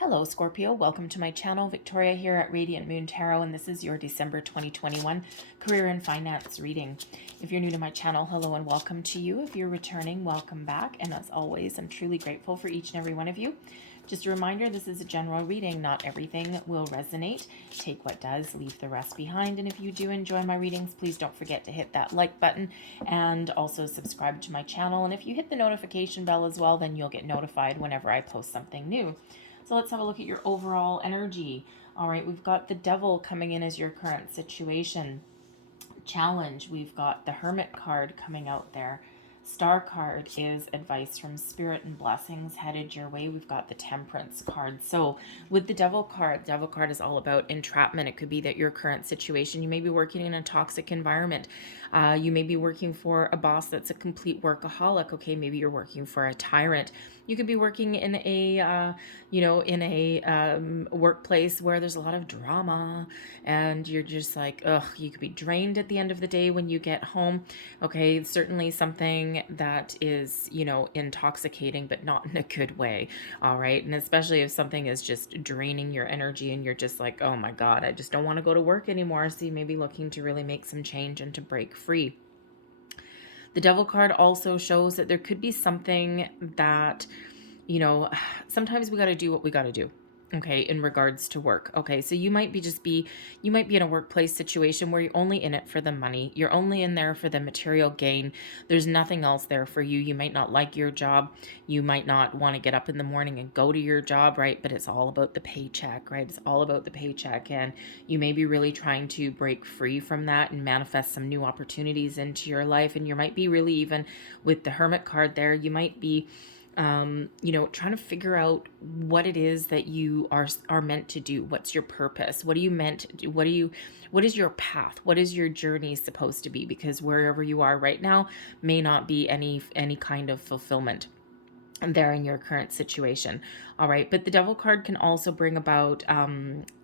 Hello Scorpio, welcome to my channel. Victoria here at Radiant Moon Tarot, and this is your December 2021 career and finance reading. If you're new to my channel, hello and welcome to you. If you're returning, welcome back. And as always, I'm truly grateful for each and every one of you. Just a reminder, this is a general reading. Not everything will resonate. Take what does, leave the rest behind. And if you do enjoy my readings, please don't forget to hit that like button and also subscribe to my channel. And if you hit the notification bell as well, then you'll get notified whenever I post something new. So let's have a look at your overall energy. All right, we've got the Devil coming in as your current situation. Challenge, we've got the Hermit card coming out there. Star card is advice from spirit and blessings headed your way. We've got the Temperance card. So with the Devil card is all about entrapment. It could be that your current situation, you may be working in a toxic environment. You may be working for a boss that's a complete workaholic. Okay, maybe you're working for a tyrant. You could be working in a, workplace where there's a lot of drama and you're just like, ugh, you could be drained at the end of the day when you get home. Okay, certainly something that is, intoxicating, but not in a good way. All right. And especially if something is just draining your energy and you're just like, oh my God, I just don't want to go to work anymore. So you may be looking to really make some change and to break free. The Devil card also shows that there could be something that, sometimes we got to do what we got to do. Okay, in regards to work. Okay, so you might be in a workplace situation where you're only in it for the money. You're only in there for the material gain. There's nothing else there for you. You might not like your job. You might not want to get up in the morning and go to your job, right? But it's all about the paycheck, right? It's all about the paycheck. And you may be really trying to break free from that and manifest some new opportunities into your life. And you might be really, even with the Hermit card there, you might be trying to figure out what it is that you are meant to do. What's your purpose? What are you meant to do? What is your path? What is your journey supposed to be? Because wherever you are right now may not be any kind of fulfillment there in your current situation. All right. But the Devil card can also bring about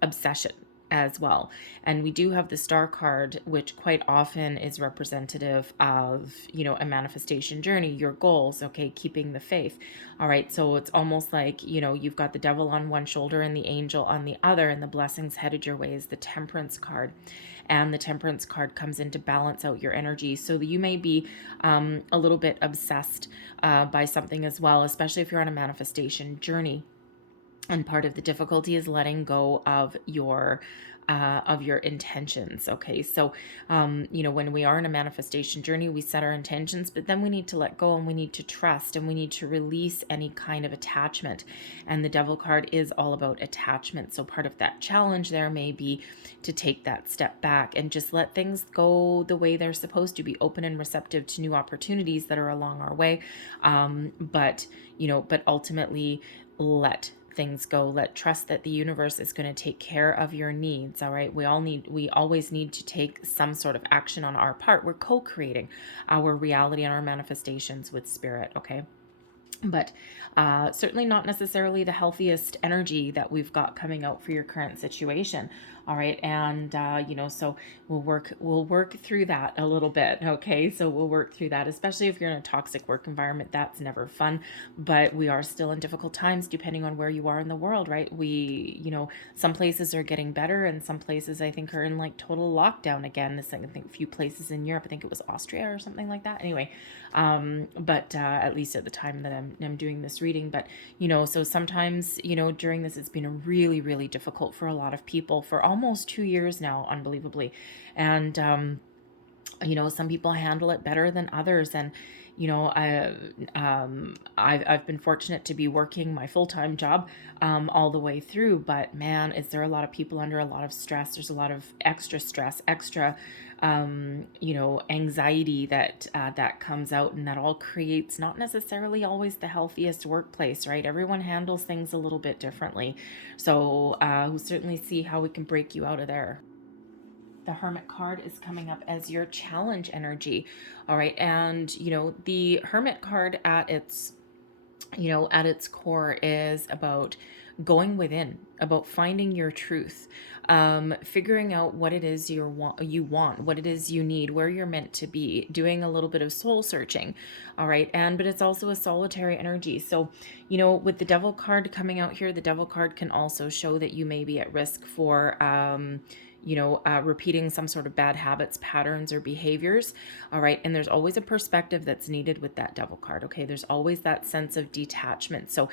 obsession as well. And we do have the Star card, which quite often is representative of, a manifestation journey, your goals, okay, keeping the faith. All right. So it's almost like, you've got the devil on one shoulder and the angel on the other, and the blessings headed your way is the Temperance card. And the Temperance card comes in to balance out your energy. So you may be a little bit obsessed by something as well, especially if you're on a manifestation journey. And part of the difficulty is letting go of your intentions. Okay, so when we are in a manifestation journey, we set our intentions, but then we need to let go and we need to trust and we need to release any kind of attachment. And the Devil card is all about attachment. So part of that challenge there may be to take that step back and just let things go the way they're supposed to, be open and receptive to new opportunities that are along our way. But ultimately let things go. Trust that the universe is going to take care of your needs. All right. We always need to take some sort of action on our part. We're co-creating our reality and our manifestations with spirit. Okay. But certainly not necessarily the healthiest energy that we've got coming out for your current situation. All right. And, so we'll work through that a little bit. Okay. So we'll work through that, especially if you're in a toxic work environment. That's never fun, but we are still in difficult times depending on where you are in the world, right? Some places are getting better and some places I think are in like total lockdown again. I think a few places in Europe, I think it was Austria or something like that. Anyway, but at least at the time that I'm doing this reading, but so sometimes during this it's been really, really difficult for a lot of people for almost 2 years now, unbelievably. And some people handle it better than others. And I've been fortunate to be working my full-time job all the way through, but man, is there a lot of people under a lot of stress. There's a lot of extra stress, extra anxiety that comes out, and that all creates not necessarily always the healthiest workplace, right? Everyone handles things a little bit differently. So we'll certainly see how we can break you out of there. The Hermit card is coming up as your challenge energy. All right. And, the Hermit card at its you know, at its core is about going within, about finding your truth, figuring out what it is you want, what it is you need, where you're meant to be, doing a little bit of soul searching. All right. But it's also a solitary energy. So, you know, with the devil card coming out here, the devil card can also show that you may be at risk for, repeating some sort of bad habits, patterns, or behaviors. All right. And there's always a perspective that's needed with that devil card. Okay. There's always that sense of detachment. So,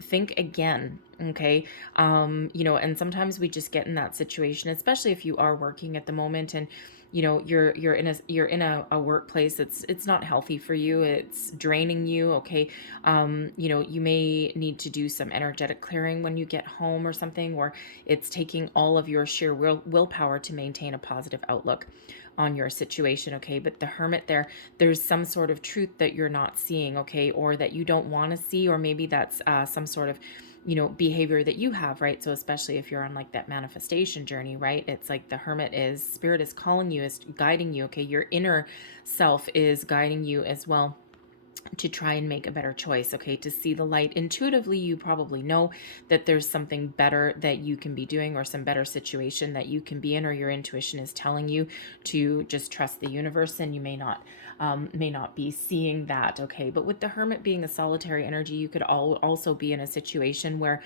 think again. Okay. And sometimes we just get in that situation, especially if you are working at the moment and, you know, you're in a workplace it's not healthy for you, it's draining you. Okay. You may need to do some energetic clearing when you get home or something, or it's taking all of your sheer willpower to maintain a positive outlook on your situation. Okay. But the hermit there's some sort of truth that you're not seeing. Okay. Or that you don't want to see, or maybe that's some sort of, you know, behavior that you have, right? So especially if you're on like that manifestation journey, right? It's like the hermit is, spirit is calling you, is guiding you. Okay. Your inner self is guiding you as well to try and make a better choice. Okay. To see the light intuitively, you probably know that there's something better that you can be doing, or some better situation that you can be in, or your intuition is telling you to just trust the universe, and you may not be seeing that. Okay. But with the hermit being a solitary energy, you could also be in a situation where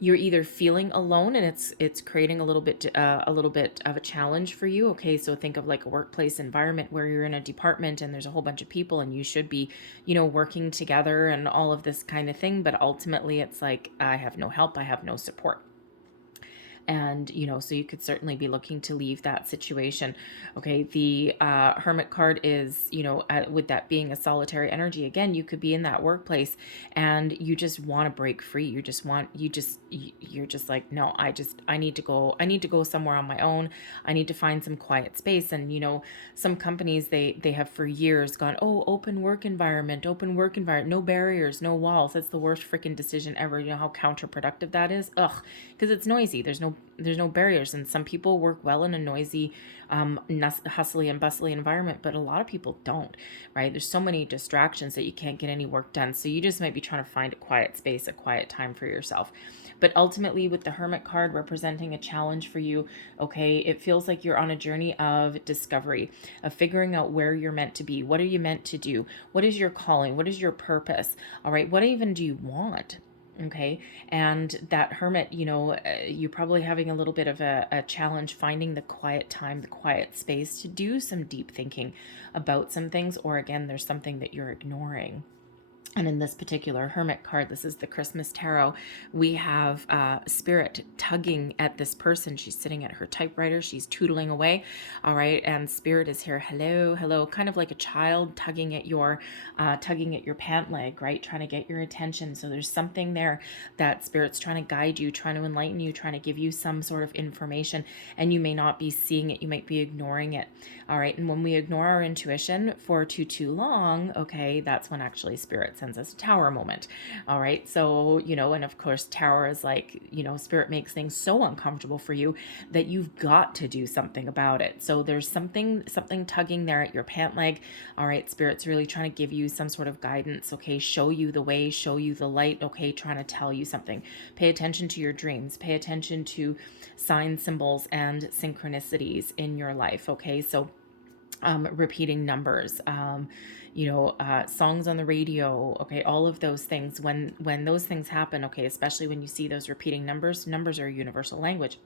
you're either feeling alone, and it's creating a little bit of a challenge for you. Okay. So think of like a workplace environment where you're in a department and there's a whole bunch of people and you should be, you know, working together and all of this kind of thing, but ultimately it's like, I have no help, I have no support. And, you know, so you could certainly be looking to leave that situation. Okay. The Hermit card is, you know, with that being a solitary energy, again, you could be in that workplace and you just want to break free. You're just like, no, I need to go somewhere on my own. I need to find some quiet space. And, you know, some companies, they have for years gone, oh, open work environment, no barriers, no walls. That's the worst freaking decision ever. You know how counterproductive that is? Ugh. Because it's noisy. There's no barriers, and some people work well in a noisy, hustly and bustly environment, but a lot of people don't. Right? There's so many distractions that you can't get any work done. So you just might be trying to find a quiet space, a quiet time for yourself. But ultimately, with the Hermit card representing a challenge for you, okay, it feels like you're on a journey of discovery, of figuring out where you're meant to be. What are you meant to do? What is your calling? What is your purpose? All right. What even do you want? Okay. And that hermit, you know, you're probably having a little bit of a challenge finding the quiet time, the quiet space to do some deep thinking about some things, or again, there's something that you're ignoring. And in this particular Hermit card, this is the Christmas Tarot, we have Spirit tugging at this person. She's sitting at her typewriter. She's tootling away. All right. And Spirit is here. Hello, hello. Kind of like a child tugging at your pant leg, right? Trying to get your attention. So there's something there that Spirit's trying to guide you, trying to enlighten you, trying to give you some sort of information. And you may not be seeing it. You might be ignoring it. All right. And when we ignore our intuition for too long, okay, that's when actually Spirit sends us a tower moment. All right. So, you know, and of course, tower is like, you know, Spirit makes things so uncomfortable for you that you've got to do something about it. So there's something tugging there at your pant leg. All right. Spirit's really trying to give you some sort of guidance. Okay. Show you the way, show you the light. Okay. Trying to tell you something. Pay attention to your dreams. Pay attention to signs, symbols, and synchronicities in your life. Okay. So, repeating numbers, songs on the radio. Okay. All of those things, when those things happen, okay, especially when you see those repeating numbers are a universal language.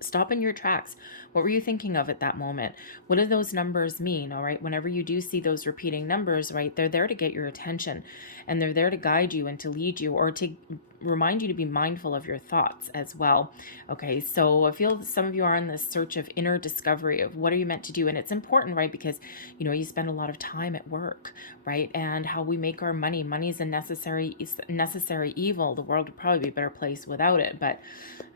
Stop in your tracks. What were you thinking of at that moment? What do those numbers mean? All right. Whenever you do see those repeating numbers, right, they're there to get your attention, and they're there to guide you and to lead you, or to remind you to be mindful of your thoughts as well. Okay. So I feel that some of you are on this search of inner discovery of what are you meant to do. And it's important, right? Because, you know, you spend a lot of time at work, right? And how we make our money. Money is a necessary evil. The world would probably be a better place without it, but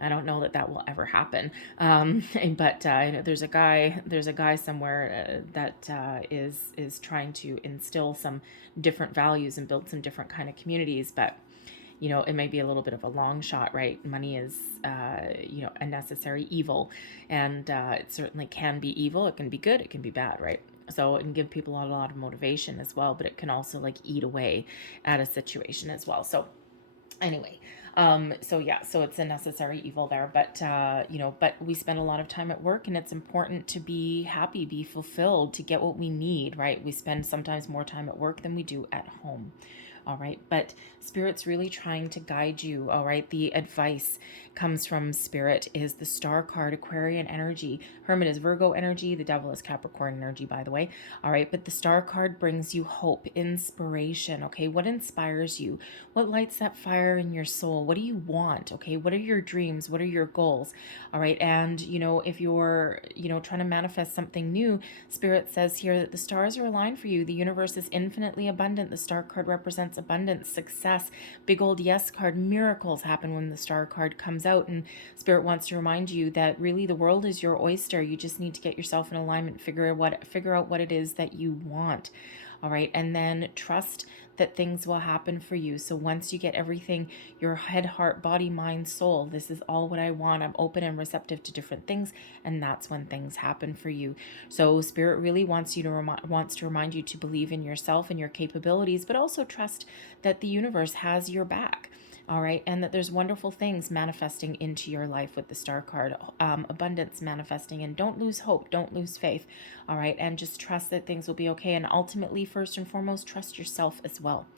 I don't know that will ever happen. There's a guy somewhere that is trying to instill some different values and build some different kind of communities, but you know, it may be a little bit of a long shot, right? Money is, a necessary evil, and it certainly can be evil. It can be good. It can be bad, right? So it can give people a lot of motivation as well, but it can also like eat away at a situation as well. So anyway, so yeah, so it's a necessary evil there, but you know, but we spend a lot of time at work, and it's important to be happy, be fulfilled, to get what we need, right? We spend sometimes more time at work than we do at home. All right, but Spirit's really trying to guide you. All right, the advice comes from Spirit is the Star card, Aquarian energy. Hermit is Virgo energy. The Devil is Capricorn energy, by the way. All right, but the Star card brings you hope, inspiration. Okay, what inspires you? What lights that fire in your soul? What do you want? Okay, what are your dreams? What are your goals? All right, and you know, if you're, you know, trying to manifest something new, Spirit says here that the stars are aligned for you. The universe is infinitely abundant. The Star card represents abundance, success, big old yes card. Miracles happen when the Star card comes out, and Spirit wants to remind you that really the world is your oyster. You just need to get yourself in alignment, figure out what it is that you want. All right, and then trust that things will happen for you. So once you get everything, your head, heart, body, mind, soul, this is all what I want. I'm open and receptive to different things, and that's when things happen for you. So Spirit really wants to remind you to believe in yourself and your capabilities, but also trust that the universe has your back. All right, and that there's wonderful things manifesting into your life with the Star card, abundance manifesting, and don't lose hope, don't lose faith. All right, and just trust that things will be okay, and ultimately, first and foremost, trust yourself as well.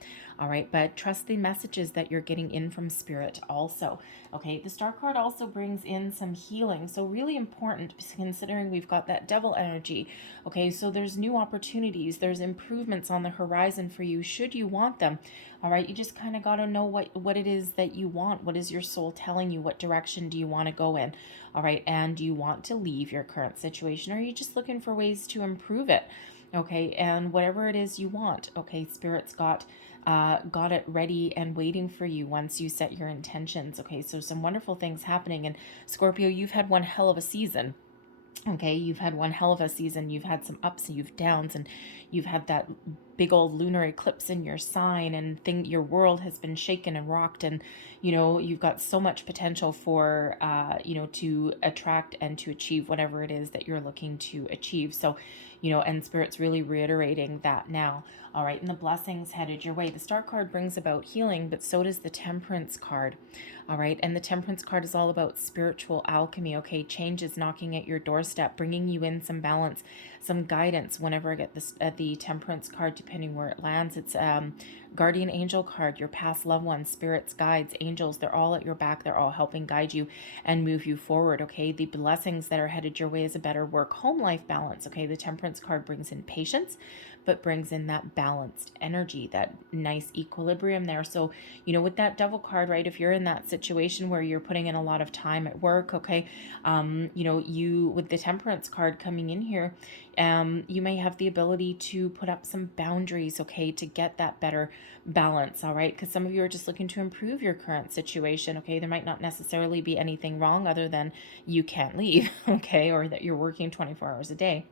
All right, but trust the messages that you're getting in from Spirit also. Okay, the Star card also brings in some healing, so really important considering we've got that Devil energy. Okay, so there's new opportunities, there's improvements on the horizon for you should you want them. All right, you just kind of got to know what it is that you want. What is your soul telling you? What direction do you want to go in? All right, and do you want to leave your current situation, or are you just looking for ways to improve it? Okay, and whatever it is you want, okay, Spirit's got it ready and waiting for you once you set your intentions. Okay, so some wonderful things happening. And Scorpio, you've had one hell of a season. Okay, you've had one hell of a season. You've had some ups and you've downs, and you've had that big old lunar eclipse in your sign, and your world has been shaken and rocked, and you know, you've got so much potential for you know, to attract and to achieve whatever it is that you're looking to achieve. So, you know, and Spirit's really reiterating that now. All right, and the blessings headed your way. The Star card brings about healing, but so does the Temperance card. All right, and the Temperance card is all about spiritual alchemy. Okay, change is knocking at your doorstep, bringing you in some balance, some guidance. Whenever I get this the Temperance card, depending where it lands, it's guardian angel card, your past loved ones, spirits, guides, angels. They're all at your back. They're all helping guide you and move you forward. Okay, the blessings that are headed your way is a better work home life balance. Okay, the Temperance card brings in patience, but brings in that balanced energy, that nice equilibrium there. So, you know, with that Devil card, right, if you're in that situation where you're putting in a lot of time at work, okay, you know, you, with the Temperance card coming in here, you may have the ability to put up some boundaries, okay, to get that better balance. All right, because some of you are just looking to improve your current situation. Okay, there might not necessarily be anything wrong other than you can't leave, okay, or that you're working 24 hours a day,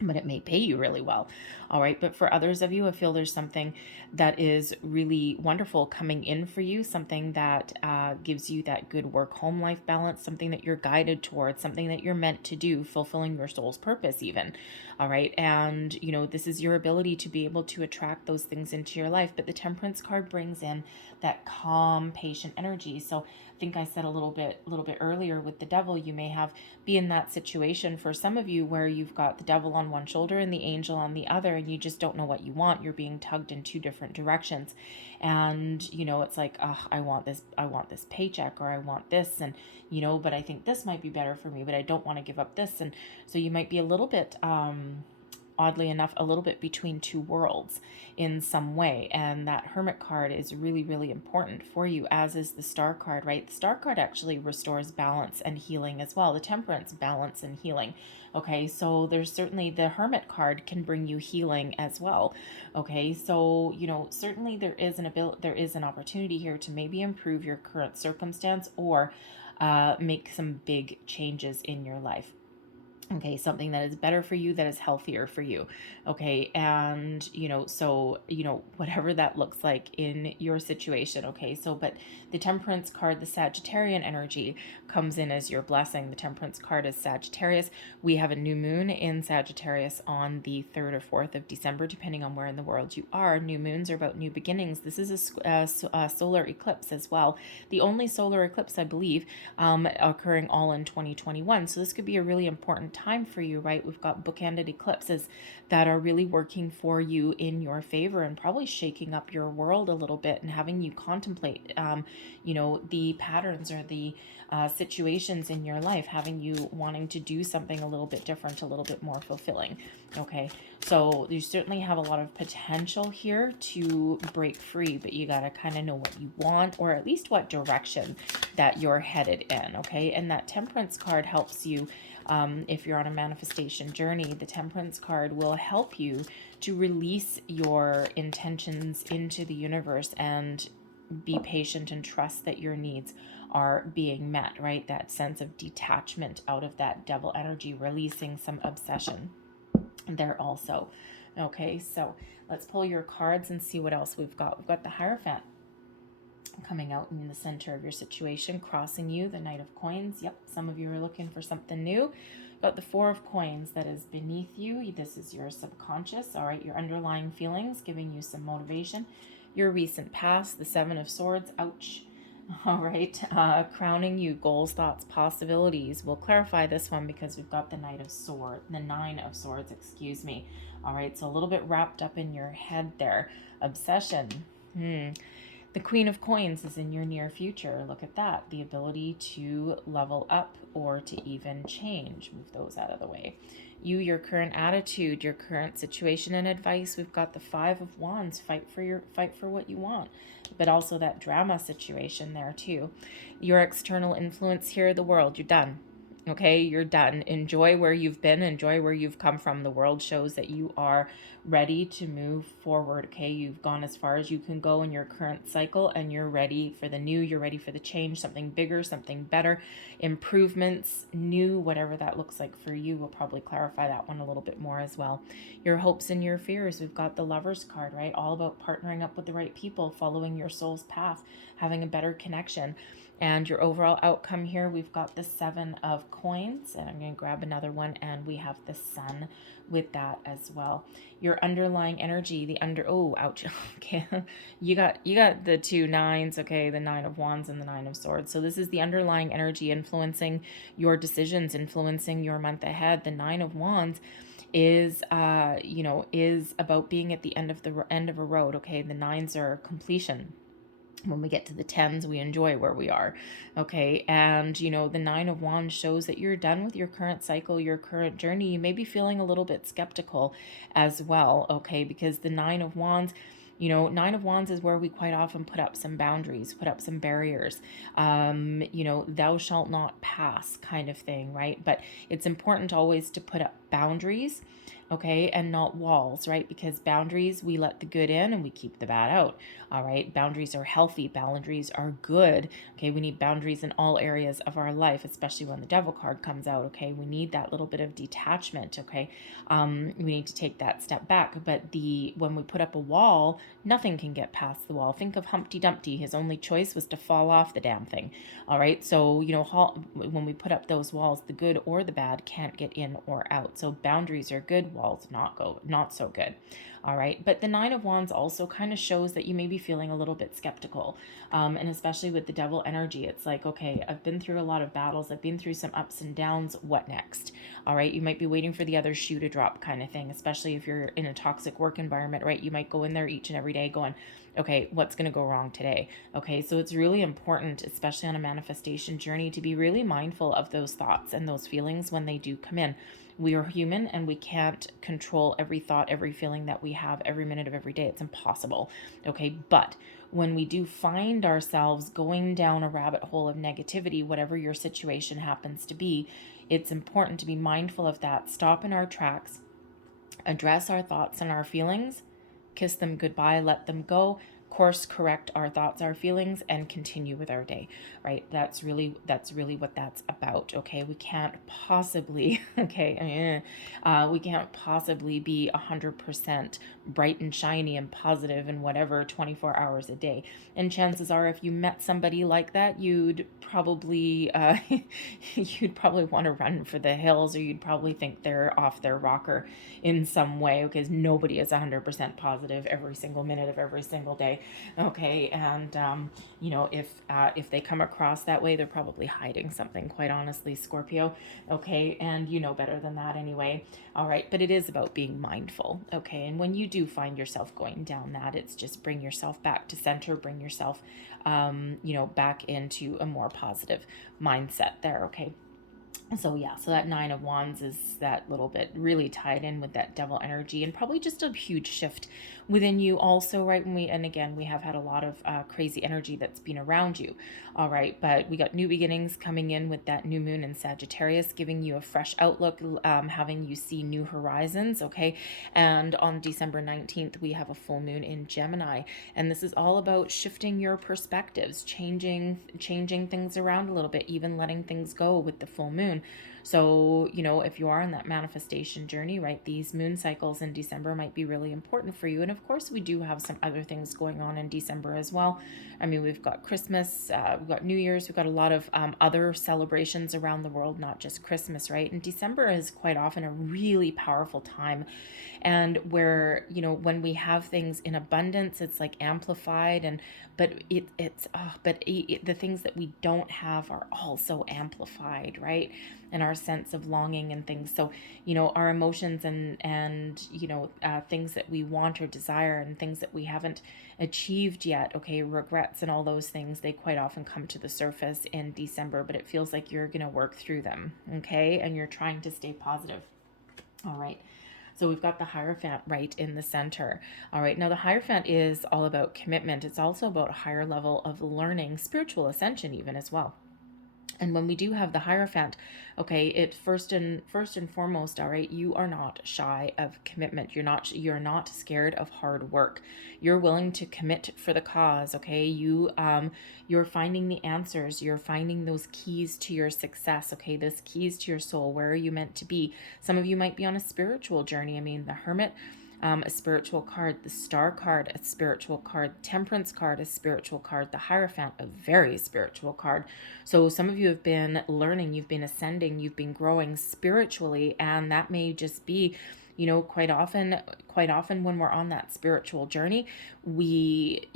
but it may pay you really well. All right, but for others of you, I feel there's something that is really wonderful coming in for you, something that gives you that good work home life balance, something that you're guided towards, something that you're meant to do, fulfilling your soul's purpose even. All right, and you know, this is your ability to be able to attract those things into your life. But the Temperance card brings in that calm, patient energy. So I think I said a little bit earlier with the Devil, you may be in that situation for some of you where you've got the Devil on one shoulder and the angel on the other, and you just don't know what you want. You're being tugged in two different directions, and you know, it's like, oh, I want this paycheck, or I want this, and you know, but I think this might be better for me, but I don't want to give up this. And so you might be a little bit oddly enough, a little bit between two worlds in some way. And that Hermit card is really, really important for you, as is the Star card, right? The Star card actually restores balance and healing as well. The Temperance, balance and healing. Okay, so there's certainly, the Hermit card can bring you healing as well. Okay, so, you know, certainly there is an opportunity here to maybe improve your current circumstance, or make some big changes in your life. Okay, something that is better for you, that is healthier for you. Okay, and so whatever that looks like in your situation. Okay, so but the Temperance card, the Sagittarian energy, comes in as your blessing. The Temperance card is Sagittarius. We have a new moon in Sagittarius on the 3rd or 4th of December, depending on where in the world you are. New moons are about new beginnings. This is a solar eclipse as well, the only solar eclipse, I believe, occurring all in 2021. So this could be a really important time for you, right? We've got bookended eclipses that are really working for you in your favor and probably shaking up your world a little bit and having you contemplate, the patterns or the situations in your life, having you wanting to do something a little bit different, a little bit more fulfilling. Okay, so you certainly have a lot of potential here to break free, but you got to kind of know what you want, or at least what direction that you're headed in. Okay, and that Temperance card helps you. If you're on a manifestation journey, the Temperance card will help you to release your intentions into the universe and be patient and trust that your needs are being met, right? That sense of detachment out of that devil energy, releasing some obsession there also. Okay, so let's pull your cards and see what else we've got. We've got the Hierophant coming out in the center of your situation, crossing you, the Knight of Coins. Yep, some of you are looking for something new. Got the Four of Coins that is beneath you. This is your subconscious, all right, your underlying feelings, giving you some motivation. Your recent past, the Seven of Swords, ouch. All right, crowning you, goals, thoughts, possibilities. We'll clarify this one because we've got the Nine of Swords, excuse me. All right, so a little bit wrapped up in your head there. Obsession. The Queen of Coins is in your near future. Look at that. The ability to level up or to even change. Move those out of the way. You, your current attitude, your current situation and advice. We've got the Five of Wands. Fight for what you want. But also that drama situation there too. Your external influence here, the world. You're done. Okay, you're done. Enjoy where you've been. Enjoy where you've come from. The world shows that you are ready to move forward. Okay, you've gone as far as you can go in your current cycle and you're ready for the new. You're ready for the change, something bigger, something better, improvements, new, whatever that looks like for you. We'll probably clarify that one a little bit more as well. Your hopes and your fears. We've got the Lover's card, right? All about partnering up with the right people, following your soul's path, having a better connection. And your overall outcome here, we've got the Seven of Coins, and I'm going to grab another one, and we have the Sun with that as well. Your underlying energy, ouch. Okay, you got the two nines, okay, the Nine of Wands and the Nine of Swords. So this is the underlying energy influencing your decisions, influencing your month ahead. The Nine of Wands is about being at the end of a road. Okay, the nines are completion. When we get to the 10s, we enjoy where we are. Okay, and the Nine of Wands shows that you're done with your current cycle, your current journey. You may be feeling a little bit skeptical as well, okay, because the Nine of Wands, Nine of Wands is where we quite often put up some boundaries, put up some barriers, thou shalt not pass kind of thing, right? But it's important always to put up boundaries, okay, and not walls, right? Because boundaries, we let the good in and we keep the bad out, all right? Boundaries are healthy. Boundaries are good, okay? We need boundaries in all areas of our life, especially when the Devil card comes out, okay? We need that little bit of detachment, okay? We need to take that step back, but when we put up a wall, nothing can get past the wall. Think of Humpty Dumpty. His only choice was to fall off the damn thing, all right? So, when we put up those walls, the good or the bad can't get in or out. So boundaries are good, walls not so good. All right, but the Nine of Wands also kind of shows that you may be feeling a little bit skeptical, and especially with the Devil energy, it's like, okay, I've been through a lot of battles, I've been through some ups and downs, what next? All right, you might be waiting for the other shoe to drop kind of thing, especially if you're in a toxic work environment, right? You might go in there each and every day going, okay, what's going to go wrong today? Okay, so it's really important, especially on a manifestation journey, to be really mindful of those thoughts and those feelings when they do come in. We are human and we can't control every thought, every feeling that we have every minute of every day. It's impossible. Okay, but when we do find ourselves going down a rabbit hole of negativity, whatever your situation happens to be, it's important to be mindful of that. Stop in our tracks, address our thoughts and our feelings, kiss them goodbye, let them go, course correct our thoughts, our feelings, and continue with our day, right? That's really what that's about. Okay, we can't possibly okay we can't possibly be 100% bright and shiny and positive and whatever 24 hours a day. And chances are, if you met somebody like that, you'd probably you'd probably want to run for the hills, or you'd probably think they're off their rocker in some way, because nobody is 100% positive every single minute of every single day. Okay, and if they come across that way, they're probably hiding something, quite honestly, Scorpio. Okay, and you know better than that anyway. All right, but it is about being mindful. Okay, and when you do find yourself going down that, it's just bring yourself back to center, bring yourself back into a more positive mindset there. Okay, so yeah, so that Nine of Wands is that little bit really tied in with that devil energy, and probably just a huge shift within you also, right? And again, we have had a lot of crazy energy that's been around you. All right, but we got new beginnings coming in with that new moon in Sagittarius, giving you a fresh outlook, having you see new horizons. Okay, and on December 19th, we have a full moon in Gemini, and this is all about shifting your perspectives, changing things around a little bit, even letting things go with the full moon. So, if you are on that manifestation journey, right, these moon cycles in December might be really important for you. And of course, we do have some other things going on in December as well. I mean, we've got Christmas, we've got New Year's, we've got a lot of other celebrations around the world, not just Christmas, right? And December is quite often a really powerful time. And where, when we have things in abundance, it's like amplified, but the things that we don't have are also amplified, right? And our sense of longing and things. So, our emotions and things that we want or desire and things that we haven't achieved yet, okay, regrets and all those things, they quite often come to the surface in December, but it feels like you're going to work through them, okay? And you're trying to stay positive. All right. So we've got the Hierophant right in the center. All right, now the Hierophant is all about commitment. It's also about a higher level of learning, spiritual ascension even as well. And when we do have the Hierophant, okay, it first and foremost, all right, you are not shy of commitment. You're not scared of hard work. You're willing to commit for the cause, okay? You're finding the answers. You're finding those keys to your success, okay? Those keys to your soul. Where are you meant to be? Some of you might be on a spiritual journey. I mean, the Hermit, a spiritual card, the Star card, a spiritual card, Temperance card, a spiritual card, the Hierophant, a very spiritual card. So some of you have been learning, you've been ascending, you've been growing spiritually, and that may just be, quite often when we're on that spiritual journey, we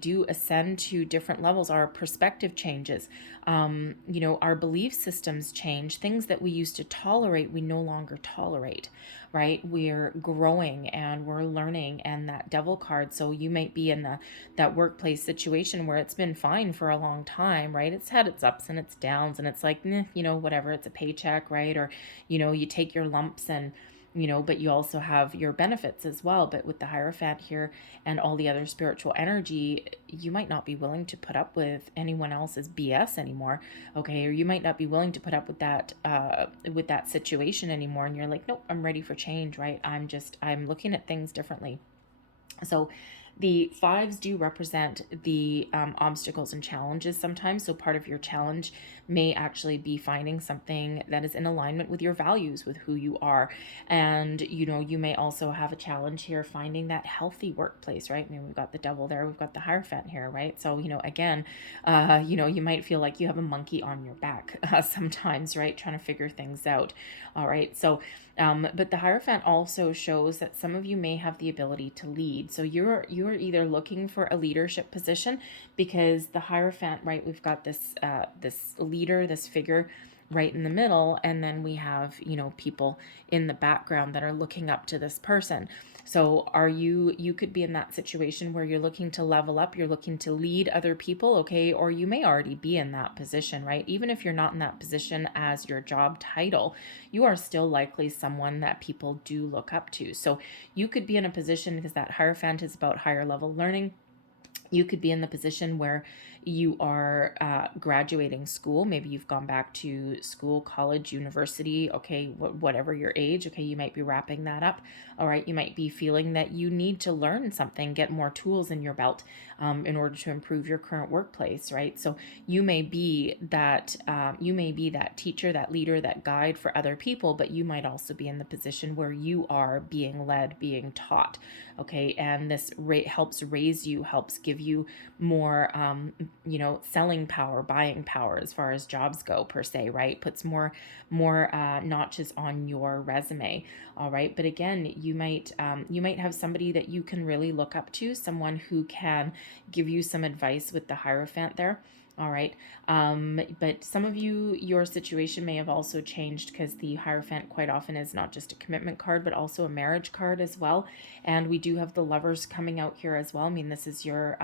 do ascend to different levels. Our perspective changes. Our belief systems change. Things that we used to tolerate, we no longer tolerate, right? We're growing and we're learning. And that Devil card, so you might be in that workplace situation where it's been fine for a long time, right? It's had its ups and its downs, and it's like, whatever, it's a paycheck, right? Or, you take your lumps and, but you also have your benefits as well. But with the Hierophant here and all the other spiritual energy, you might not be willing to put up with anyone else's BS anymore, okay? Or you might not be willing to put up with that situation anymore. And you're like, nope, I'm ready for change, right? I'm looking at things differently. So the fives do represent the obstacles and challenges sometimes. So part of your challenge may actually be finding something that is in alignment with your values, with who you are. And, you may also have a challenge here finding that healthy workplace, right? I mean, we've got the Devil there, we've got the Hierophant here, right? So, again, you might feel like you have a monkey on your back sometimes, right? Trying to figure things out. All right. So, but the Hierophant also shows that some of you may have the ability to lead. So you're either looking for a leadership position, because the Hierophant, right, we've got this leader, this figure right in the middle, and then we have, people in the background that are looking up to this person. So you could be in that situation where you're looking to level up, you're looking to lead other people, okay? Or you may already be in that position, right? Even if you're not in that position as your job title, you are still likely someone that people do look up to. So you could be in a position, because that Hierophant is about higher level learning. You could be in the position where, you are graduating school. Maybe you've gone back to school, college, university, okay, whatever your age, okay, you might be wrapping that up. All right, you might be feeling that you need to learn something, get more tools in your belt in order to improve your current workplace, right? So you may be that teacher, that leader, that guide for other people, but you might also be in the position where you are being led, being taught, okay? And this helps raise you, helps give you more, selling power, buying power as far as jobs go per se, right? Puts more notches on your resume. All right, but again, you might have somebody that you can really look up to, someone who can give you some advice with the Hierophant there. All right. But some of you, your situation may have also changed, because the Hierophant quite often is not just a commitment card, but also a marriage card as well. And we do have the Lovers coming out here as well. I mean, this is your,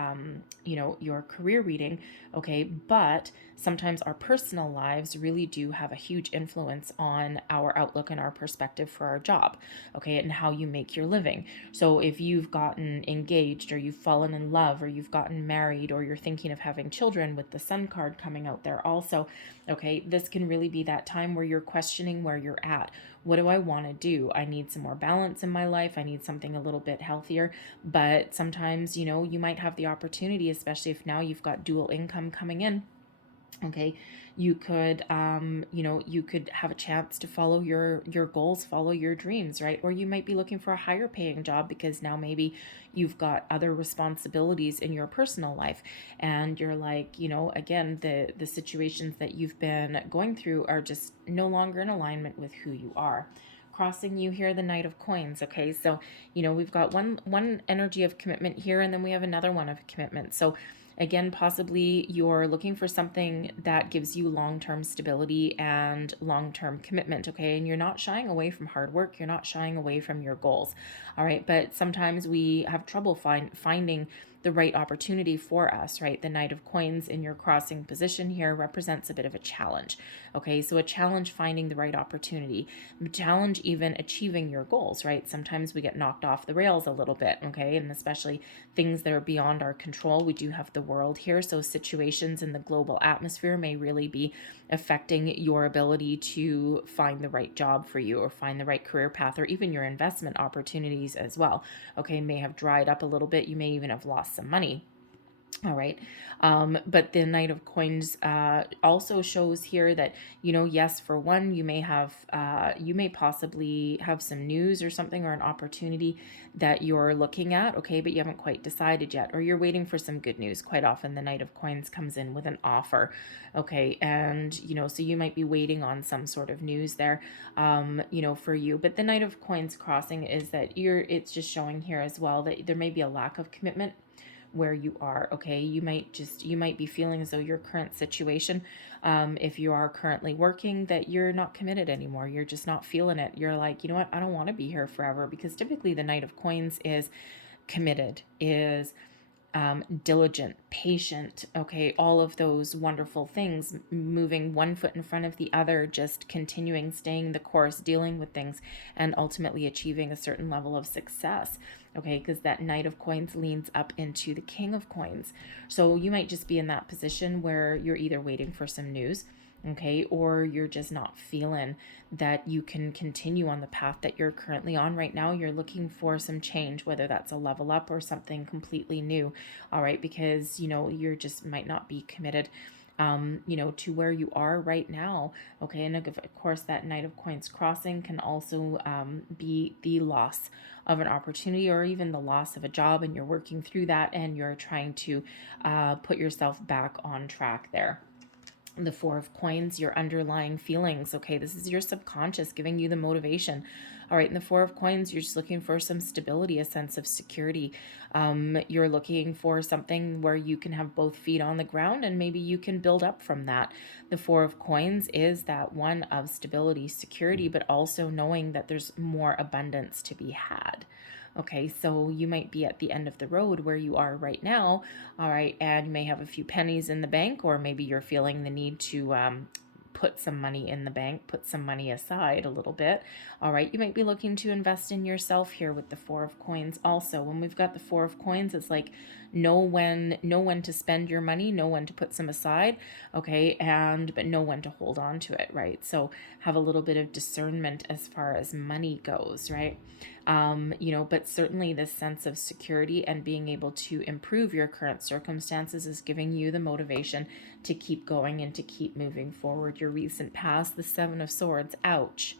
your career reading. Okay. But sometimes our personal lives really do have a huge influence on our outlook and our perspective for our job. Okay. And how you make your living. So if you've gotten engaged, or you've fallen in love, or you've gotten married, or you're thinking of having children, with the Sun card coming out there also, okay, this can really be that time where you're questioning where you're at. What do I want to do? I need some more balance in my life. I need something a little bit healthier. But sometimes, you might have the opportunity, especially if now you've got dual income coming in. Okay, you could you could have a chance to follow your goals, follow your dreams, right? Or you might be looking for a higher paying job, because now maybe you've got other responsibilities in your personal life, and you're like, again, the situations that you've been going through are just no longer in alignment with who you are. Crossing you here, the Knight of Coins. Okay, so we've got one energy of commitment here, and then we have another one of commitment. So again, possibly you're looking for something that gives you long-term stability and long-term commitment, okay? And you're not shying away from hard work. You're not shying away from your goals, all right? But sometimes we have trouble finding the right opportunity for us, right? The Knight of Coins in your crossing position here represents a bit of a challenge, okay? So a challenge finding the right opportunity, a challenge even achieving your goals, right? Sometimes we get knocked off the rails a little bit, okay? And especially things that are beyond our control. We do have the World here, so situations in the global atmosphere may really be affecting your ability to find the right job for you, or find the right career path, or even your investment opportunities as well, okay? May have dried up a little bit. You may even have lost some money. All right. But the Knight of Coins also shows here that, yes, for one, you may possibly have some news or something, or an opportunity that you're looking at, okay, but you haven't quite decided yet, or you're waiting for some good news. Quite often the Knight of Coins comes in with an offer, okay, and, so you might be waiting on some sort of news there, for you. But the Knight of Coins crossing is that it's just showing here as well that there may be a lack of commitment where you are, okay? You might be feeling as though your current situation, if you are currently working, that you're not committed anymore. You're just not feeling it. You're like, you know what? I don't want to be here forever, because typically the Knight of Coins is committed, is diligent, patient, okay, all of those wonderful things, moving one foot in front of the other, just continuing, staying the course, dealing with things, and ultimately achieving a certain level of success, okay, because that Knight of Coins leans up into the King of Coins. So you might just be in that position where you're either waiting for some news, okay, or you're just not feeling that you can continue on the path that you're currently on right now. You're looking for some change, whether that's a level up or something completely new, all right, because you're just might not be committed to where you are right now, okay. And of course that Knight of Coins crossing can also be the loss of an opportunity, or even the loss of a job, and you're working through that, and you're trying to put yourself back on track there. The Four of Coins, your underlying feelings, okay, this is your subconscious giving you the motivation, all right. And the Four of Coins, you're just looking for some stability, a sense of security. You're looking for something where you can have both feet on the ground, and maybe you can build up from that. The Four of Coins is that one of stability, security, but also knowing that there's more abundance to be had. Okay, so you might be at the end of the road where you are right now, all right, and you may have a few pennies in the bank, or maybe you're feeling the need to put some money in the bank, put some money aside a little bit, all right. You might be looking to invest in yourself here with the Four of Coins also. When we've got the Four of Coins, it's like Know when to spend your money, know when to put some aside, okay, but know when to hold on to it, right? So have a little bit of discernment as far as money goes, right? But certainly this sense of security and being able to improve your current circumstances is giving you the motivation to keep going and to keep moving forward. Your recent past, the Seven of Swords, ouch.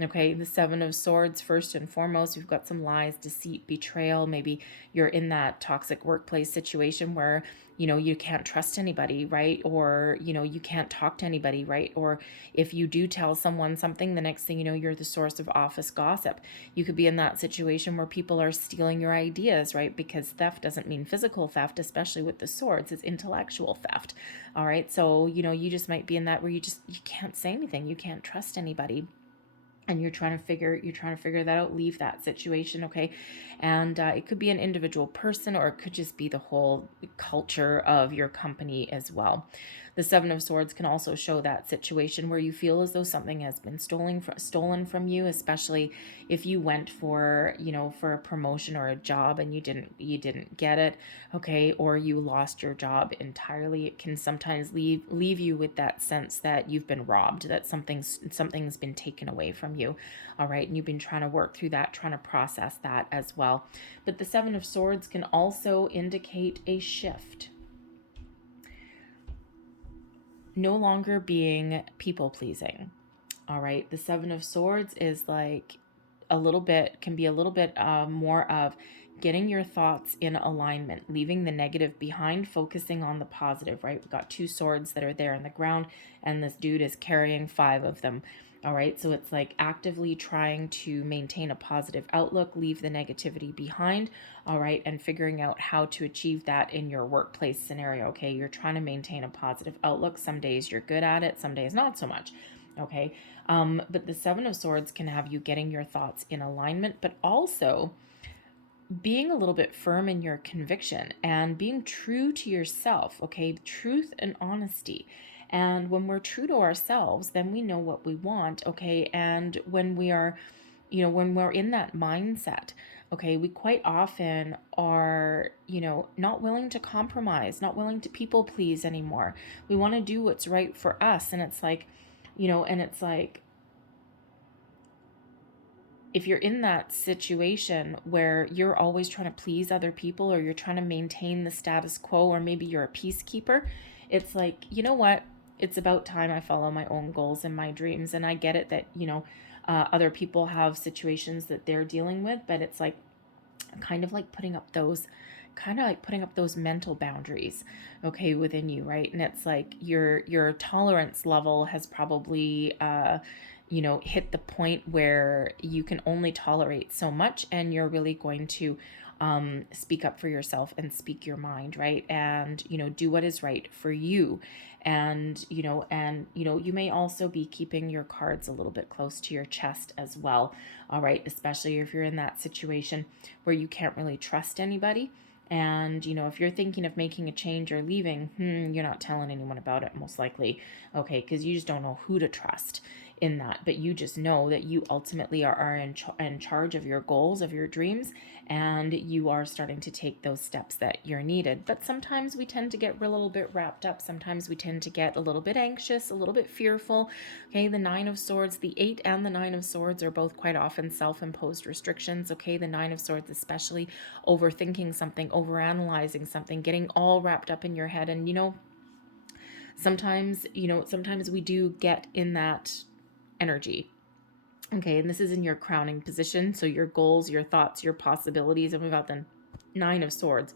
Okay, the Seven of Swords, first and foremost, we've got some lies, deceit, betrayal. Maybe you're in that toxic workplace situation where, you can't trust anybody, right? Or, you can't talk to anybody, right? Or if you do tell someone something, the next thing you know, you're the source of office gossip. You could be in that situation where people are stealing your ideas, right? Because theft doesn't mean physical theft, especially with the swords, it's intellectual theft. All right, so, you just might be in that where you can't say anything, you can't trust anybody, and you're trying to figure that out. Leave that situation, okay? And it could be an individual person, or it could just be the whole culture of your company as well. The Seven of Swords can also show that situation where you feel as though something has been stolen from you, especially if you went for a promotion or a job and you didn't get it, okay, or you lost your job entirely. It can sometimes leave you with that sense that you've been robbed, that something's been taken away from you. All right, and you've been trying to work through that, trying to process that as well. But the Seven of Swords can also indicate a shift. No longer being people pleasing. All right, the Seven of Swords is like can be a little bit more of getting your thoughts in alignment, leaving the negative behind, focusing on the positive, right? We've got two swords that are there in the ground, and this dude is carrying 5 of them. All right, so it's like actively trying to maintain a positive outlook, leave the negativity behind, all right, and figuring out how to achieve that in your workplace scenario, okay? You're trying to maintain a positive outlook. Some days you're good at it, some days not so much, okay? But the Seven of Swords can have you getting your thoughts in alignment, but also being a little bit firm in your conviction and being true to yourself, okay? Truth and honesty. And when we're true to ourselves, then we know what we want, okay? And when we are, when we're in that mindset, okay, we quite often are, not willing to compromise, not willing to people please anymore. We want to do what's right for us. And it's like, if you're in that situation where you're always trying to please other people, or you're trying to maintain the status quo, or maybe you're a peacekeeper, it's like, you know what? It's about time I follow my own goals and my dreams. And I get it that, other people have situations that they're dealing with, but it's like kind of like putting up those mental boundaries, okay, within you, right? And it's like your tolerance level has probably hit the point where you can only tolerate so much, and you're really going to speak up for yourself and speak your mind, right? And do what is right for you. And you may also be keeping your cards a little bit close to your chest as well. All right, especially if you're in that situation where you can't really trust anybody. And, if you're thinking of making a change or leaving, you're not telling anyone about it, most likely. Okay, because you just don't know who to trust in that. But you just know that you ultimately are in charge of your goals, of your dreams, and you are starting to take those steps that you're needed. But sometimes we tend to get a little bit wrapped up. Sometimes we tend to get a little bit anxious, a little bit fearful. Okay, the Nine of Swords, the 8 and the 9 of Swords are both quite often self-imposed restrictions. Okay, the 9 of Swords especially, overthinking something, overanalyzing something, getting all wrapped up in your head. And sometimes we do get in that energy. Okay, and this is in your crowning position, so your goals, your thoughts, your possibilities, and we've got the 9 of Swords.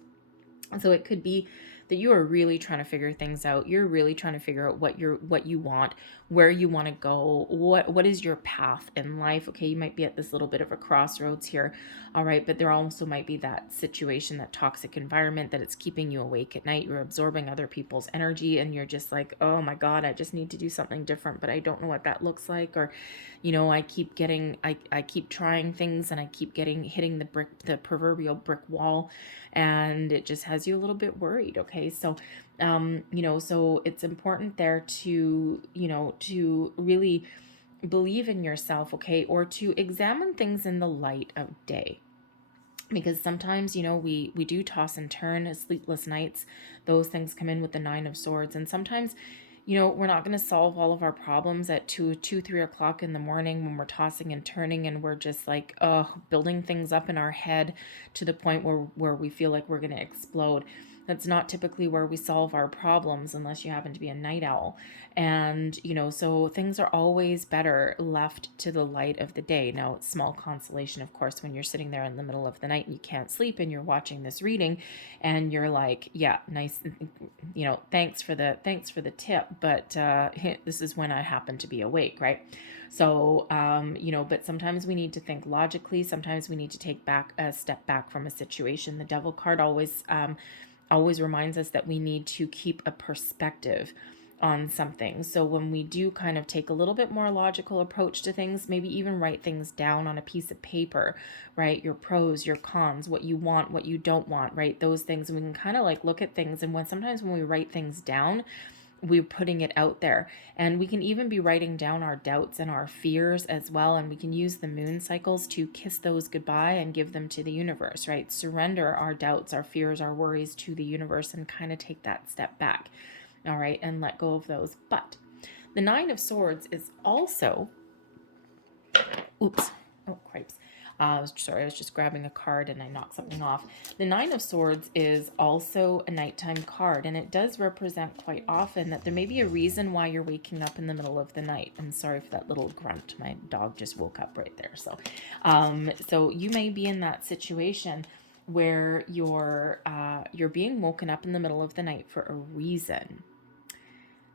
So it could be that you are really trying to figure things out. You're really trying to figure out what you want, where you want to go, what is your path in life. Okay, you might be at this little bit of a crossroads here. All right, but there also might be that situation, that toxic environment that it's keeping you awake at night. You're absorbing other people's energy, and you're just like, oh my God, I just need to do something different, but I don't know what that looks like. Or I keep trying things, and I keep hitting the proverbial brick wall, and it just has you a little bit worried. Okay, so so it's important there to really believe in yourself, okay, or to examine things in the light of day. because sometimes, you know, we do toss and turn, sleepless nights. Those things come in with the Nine of Swords. And sometimes, you know, we're not going to solve all of our problems at 3 o'clock in the morning when we're tossing and turning and we're just like, building things up in our head to the point where we feel like we're going to explode. That's not typically where we solve our problems unless you happen to be a night owl. And, you know, so things are always better left to the light of the day. Now, it's small consolation, of course, when you're sitting there in the middle of the night and you can't sleep and you're watching this reading and you're like, yeah, nice, you know, thanks for the tip, but this is when I happen to be awake, right? So, you know, but sometimes we need to think logically. Sometimes we need to take back a step back from a situation. The Devil card always reminds us that we need to keep a perspective on something. So when we do kind of take a little bit more logical approach to things, maybe even write things down on a piece of paper, right? Your pros, your cons, what you want, what you don't want, right? Those things. And we can kind of like look at things. And sometimes when we write things down, we're putting it out there. And we can even be writing down our doubts and our fears as well. And we can use the moon cycles to kiss those goodbye and give them to the universe, right? Surrender our doubts, our fears, our worries to the universe and kind of take that step back, all right, and let go of those. But the Nine of Swords is also, oops, oh, cripes. Sorry, I was just grabbing a card and I knocked something off. The Nine of Swords is also a nighttime card, and it does represent quite often that there may be a reason why you're waking up in the middle of the night. I'm sorry for that little grunt. My dog just woke up right there. So you may be in that situation where you're being woken up in the middle of the night for a reason.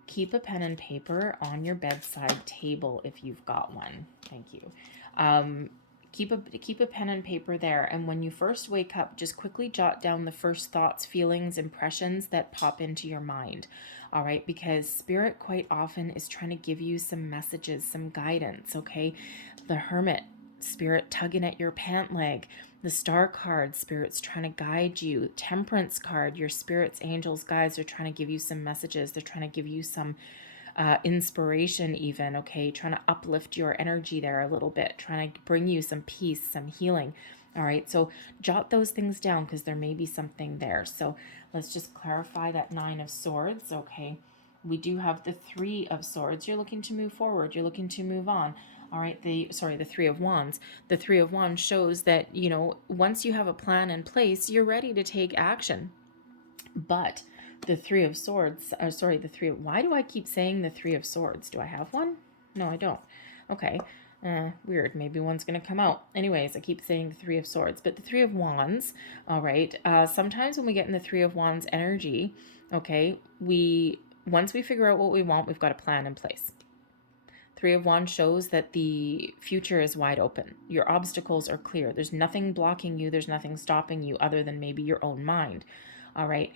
Keep a pen and paper on your bedside table if you've got one. Thank you. Keep a pen and paper there, and when you first wake up, just quickly jot down the first thoughts, feelings, impressions that pop into your mind. All right, because Spirit quite often is trying to give you some messages, some guidance, okay? The Hermit, Spirit tugging at your pant leg. The Star card, Spirit's trying to guide you. Temperance card, your spirits, angels, guides are trying to give you some messages. They're trying to give you some inspiration even, okay? Trying to uplift your energy there a little bit, trying to bring you some peace, some healing. All right, so jot those things down because there may be something there. So let's just clarify that Nine of Swords, okay? We do have the Three of Swords. You're looking to move forward. You're looking to move on. All right, the Three of Wands. The Three of Wands shows that, you know, once you have a plan in place, you're ready to take action. But the Three of Swords, why do I keep saying the Three of Swords? Do I have one? No, I don't. Okay. Weird. Maybe one's going to come out. Anyways, I keep saying the Three of Swords, but the Three of Wands, all right. Sometimes when we get in the Three of Wands energy, okay, once we figure out what we want, we've got a plan in place. Three of Wands shows that the future is wide open. Your obstacles are clear. There's nothing blocking you. There's nothing stopping you other than maybe your own mind. All right.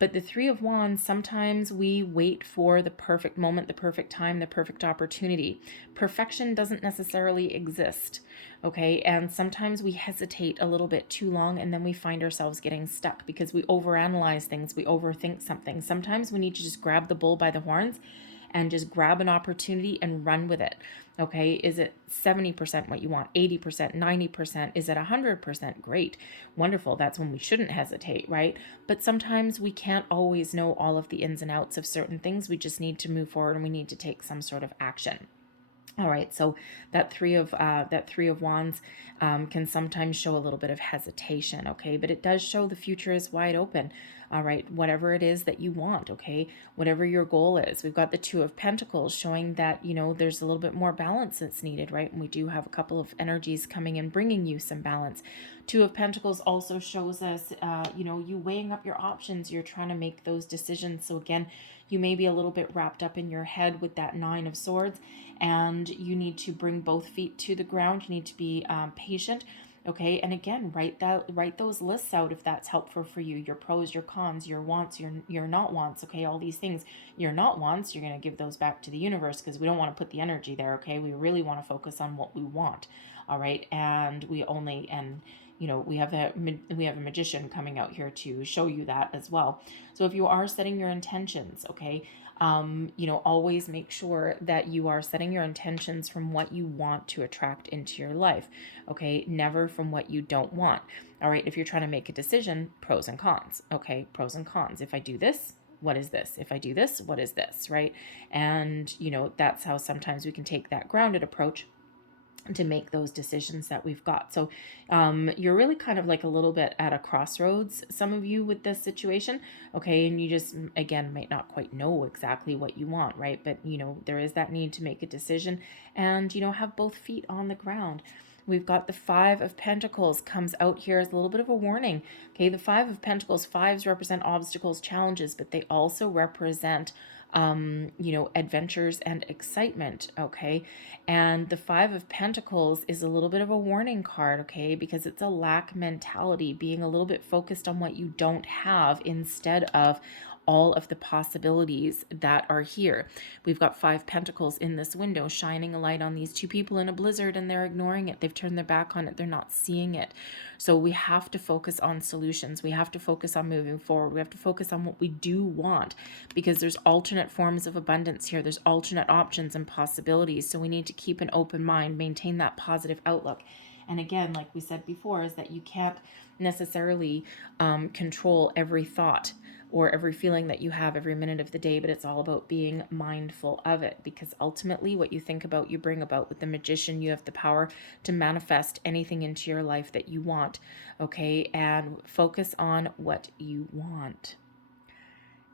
But the Three of Wands, sometimes we wait for the perfect moment, the perfect time, the perfect opportunity. Perfection doesn't necessarily exist, okay? And sometimes we hesitate a little bit too long and then we find ourselves getting stuck because we overanalyze things, we overthink something. Sometimes we need to just grab the bull by the horns and just grab an opportunity and run with it. Okay, is it 70% what you want, 80%, 90%? Is it 100%? Great, wonderful. That's when we shouldn't hesitate, right? But sometimes we can't always know all of the ins and outs of certain things. We just need to move forward and we need to take some sort of action. All right, so that three of Wands can sometimes show a little bit of hesitation, okay? But it does show the future is wide open. All right, whatever it is that you want, okay? Whatever your goal is. We've got the Two of Pentacles showing that, you know, there's a little bit more balance that's needed, right? And we do have a couple of energies coming in, bringing you some balance. Two of Pentacles also shows us, you know, you weighing up your options. You're trying to make those decisions. So again, you may be a little bit wrapped up in your head with that Nine of Swords, and you need to bring both feet to the ground. You need to be patient. Okay, and again, write those lists out if that's helpful for you. Your pros, your cons, your wants, your not wants. Okay, all these things. Your not wants, you're gonna give those back to the universe because we don't want to put the energy there. Okay, we really want to focus on what we want. All right, and you know, we have a magician coming out here to show you that as well. So if you are setting your intentions, okay, You know, always make sure that you are setting your intentions from what you want to attract into your life, okay? Never from what you don't want. All right, if you're trying to make a decision, pros and cons, okay? Pros and cons. If I do this, what is this? If I do this, what is this, right? And, you know, that's how sometimes we can take that grounded approach to make those decisions that we've got. So you're really kind of like a little bit at a crossroads, some of you, with this situation, okay? And you just, again, might not quite know exactly what you want, right? But, you know, there is that need to make a decision and, you know, have both feet on the ground. We've got the Five of Pentacles comes out here as a little bit of a warning. Okay, the Five of Pentacles, fives represent obstacles, challenges, but they also represent you know, adventures and excitement, okay? And the Five of Pentacles is a little bit of a warning card, okay? Because it's a lack mentality, being a little bit focused on what you don't have instead of all of the possibilities that are here. We've got Five Pentacles in this window, shining a light on these two people in a blizzard, and they're ignoring it. They've turned their back on it. They're not seeing it. So we have to focus on solutions. We have to focus on moving forward. We have to focus on what we do want, because there's alternate forms of abundance here. There's alternate options and possibilities. So we need to keep an open mind, maintain that positive outlook. And again, like we said before, is that you can't necessarily control every thought or every feeling that you have every minute of the day, but it's all about being mindful of it, because ultimately what you think about, you bring about. With the Magician, you have the power to manifest anything into your life that you want, okay? And focus on what you want.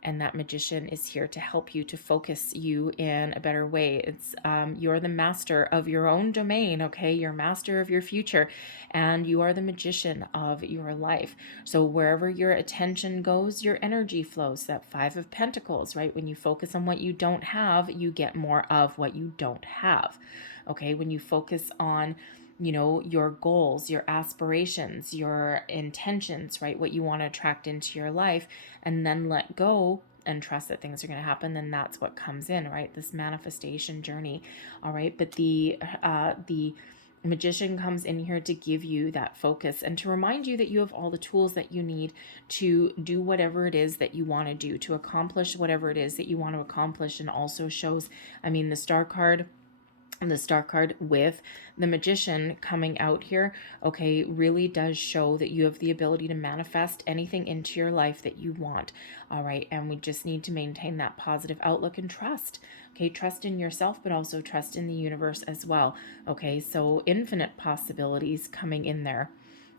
And that Magician is here to help you, to focus you in a better way. It's you're the master of your own domain, okay? You're master of your future, and you are the magician of your life. So wherever your attention goes, your energy flows. That Five of Pentacles, right? When you focus on what you don't have, you get more of what you don't have, okay? When you focus on, you know, your goals, your aspirations, your intentions, right? What you want to attract into your life, and then let go and trust that things are going to happen, then that's what comes in, right? This manifestation journey. All right. But the Magician comes in here to give you that focus and to remind you that you have all the tools that you need to do whatever it is that you want to do, to accomplish whatever it is that you want to accomplish. And also shows, I mean, the Star card, and the Star card with the Magician coming out here, okay, really does show that you have the ability to manifest anything into your life that you want. All right. And we just need to maintain that positive outlook and trust. Okay. Trust in yourself, but also trust in the universe as well. Okay. So infinite possibilities coming in there.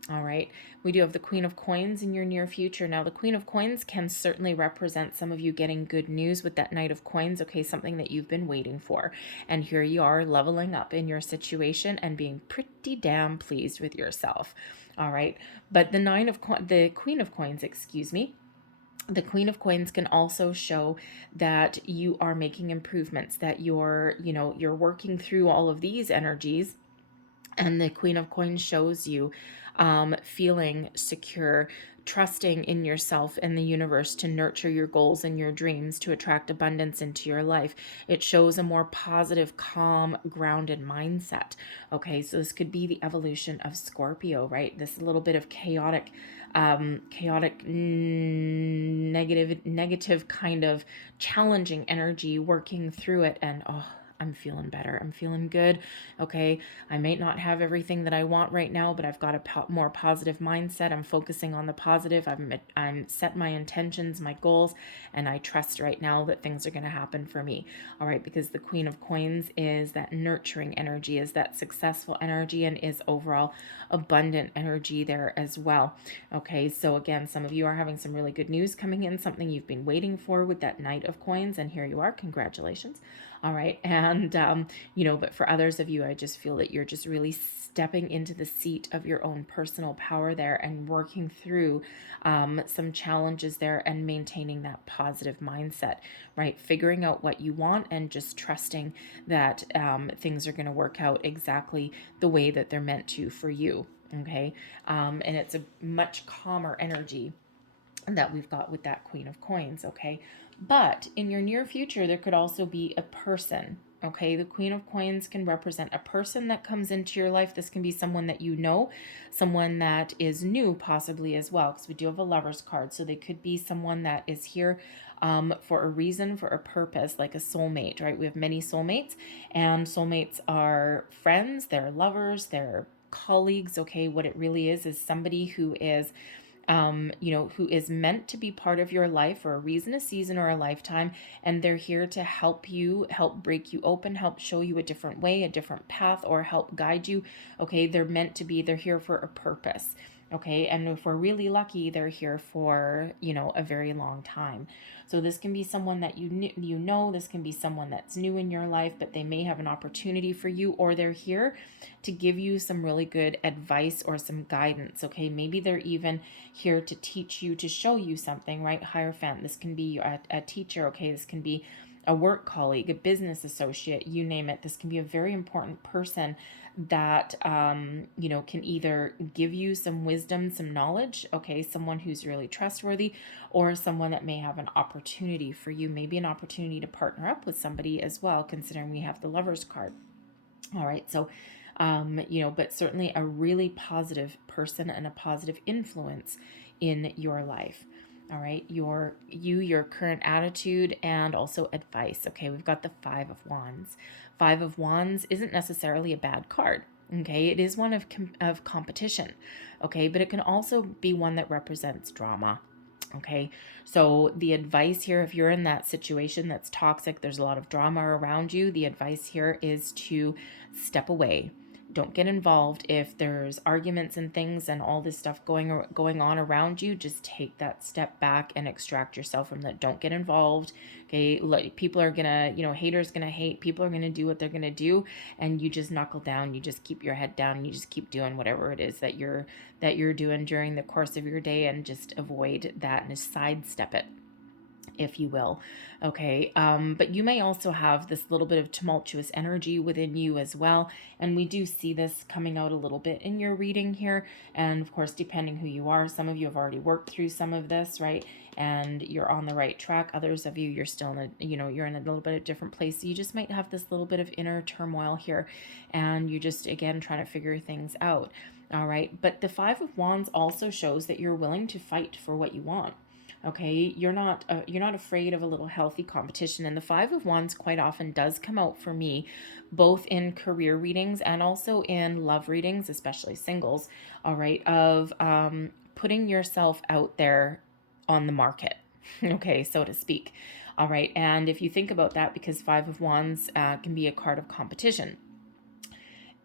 All right, we do have the Queen of Coins in your near future. Now, the Queen of Coins can certainly represent some of you getting good news with that Knight of Coins, okay, something that you've been waiting for. And here you are leveling up in your situation and being pretty damn pleased with yourself. All right, but the Queen of Coins, excuse me, the Queen of Coins can also show that you are making improvements, that you're working through all of these energies. And the Queen of Coins shows you feeling secure, trusting in yourself and the universe to nurture your goals and your dreams, to attract abundance into your life. It shows a more positive, calm, grounded mindset. Okay, so this could be the evolution of Scorpio, right? This little bit of chaotic, negative kind of challenging energy, working through it, and I'm feeling better. I'm feeling good. Okay. I may not have everything that I want right now, but I've got a more positive mindset. I'm focusing on the positive. I'm set my intentions, my goals, and I trust right now that things are going to happen for me. All right. Because the Queen of Coins is that nurturing energy, is that successful energy, and is overall abundant energy there as well. Okay. So again, some of you are having some really good news coming in, something you've been waiting for with that Knight of Coins. And here you are. Congratulations. All right. And, but for others of you, I just feel that you're just really stepping into the seat of your own personal power there and working through some challenges there and maintaining that positive mindset, right? Figuring out what you want and just trusting that things are going to work out exactly the way that they're meant to for you. Okay. And it's a much calmer energy that we've got with that Queen of Coins. Okay. But in your near future, there could also be a person. Okay, the Queen of Coins can represent a person that comes into your life. This can be someone that you know, someone that is new, possibly as well, because we do have a Lover's card. So they could be someone that is here for a reason, for a purpose, like a soulmate, right? We have many soulmates, and soulmates are friends, they're lovers, they're colleagues. Okay, what it really is somebody who is who is meant to be part of your life for a reason, a season, or a lifetime. And they're here to help you, help break you open, help show you a different way, a different path, or help guide you. Okay, they're meant to be, they're here for a purpose. Okay, and if we're really lucky, they're here for, a very long time. So this can be someone that you know, this can be someone that's new in your life, but they may have an opportunity for you, or they're here to give you some really good advice or some guidance. Okay, maybe they're even here to teach you, to show you something, right? Hierophant, this can be a teacher. Okay, this can be a work colleague, a business associate, you name it. This can be a very important person that can either give you some wisdom, some knowledge, okay, someone who's really trustworthy, or someone that may have an opportunity for you, maybe an opportunity to partner up with somebody as well, considering we have the Lover's card. All right, so but certainly a really positive person and a positive influence in your life. All right, your current attitude, and also advice. Okay, we've got the Five of Wands. Five of Wands isn't necessarily a bad card. Okay, it is one of competition. Okay, but it can also be one that represents drama. Okay, so the advice here, if you're in that situation that's toxic, there's a lot of drama around you, the advice here is to step away. Don't get involved. If there's arguments and things and all this stuff going on around you, just take that step back and extract yourself from that. Don't get involved. Okay, people are gonna, haters gonna hate. People are gonna do what they're gonna do, and you just knuckle down. You just keep your head down. And you just keep doing whatever it is that you're doing during the course of your day, and just avoid that and just sidestep it, if you will. Okay, but you may also have this little bit of tumultuous energy within you as well, and we do see this coming out a little bit in your reading here. And of course, depending who you are, some of you have already worked through some of this, right, and you're on the right track. Others of you, you're still in you're in a little bit of different place. So you just might have this little bit of inner turmoil here, and you're just, again, trying to figure things out. All right, but the Five of Wands also shows that you're willing to fight for what you want. Okay, you're not afraid of a little healthy competition. And the Five of Wands quite often does come out for me, both in career readings and also in love readings, especially singles. All right, of putting yourself out there on the market, okay, so to speak. All right, and if you think about that, because Five of Wands can be a card of competition,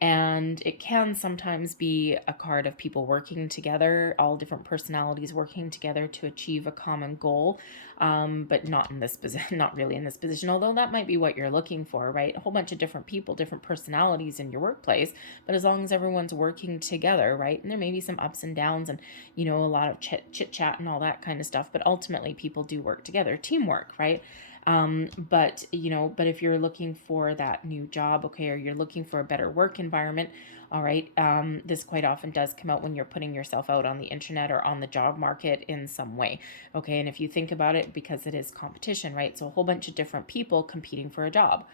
and it can sometimes be a card of people working together, all different personalities working together to achieve a common goal, but not in this position, not really in this position, although that might be what you're looking for, right? A whole bunch of different people, different personalities in your workplace, but as long as everyone's working together, right? And there may be some ups and downs and, a lot of chit chat and all that kind of stuff, but ultimately people do work together, teamwork, right? But if you're looking for that new job, okay, or you're looking for a better work environment, all right, this quite often does come out when you're putting yourself out on the internet or on the job market in some way, okay? And if you think about it, because it is competition, right? So a whole bunch of different people competing for a job,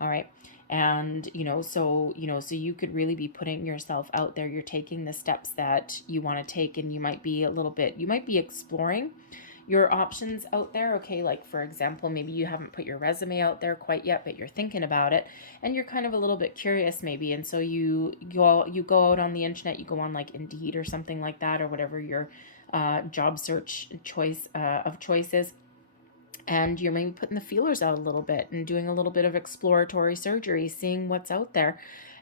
all right? And, so you could really be putting yourself out there. You're taking the steps that you want to take, and you might be exploring your options out there. Okay, like for example, maybe you haven't put your resume out there quite yet, but you're thinking about it, and you're kind of a little bit curious maybe, and so you go out on the internet, you go on like Indeed or something like that, or whatever your job search choice is, and you're maybe putting the feelers out a little bit and doing a little bit of exploratory surgery, seeing what's out there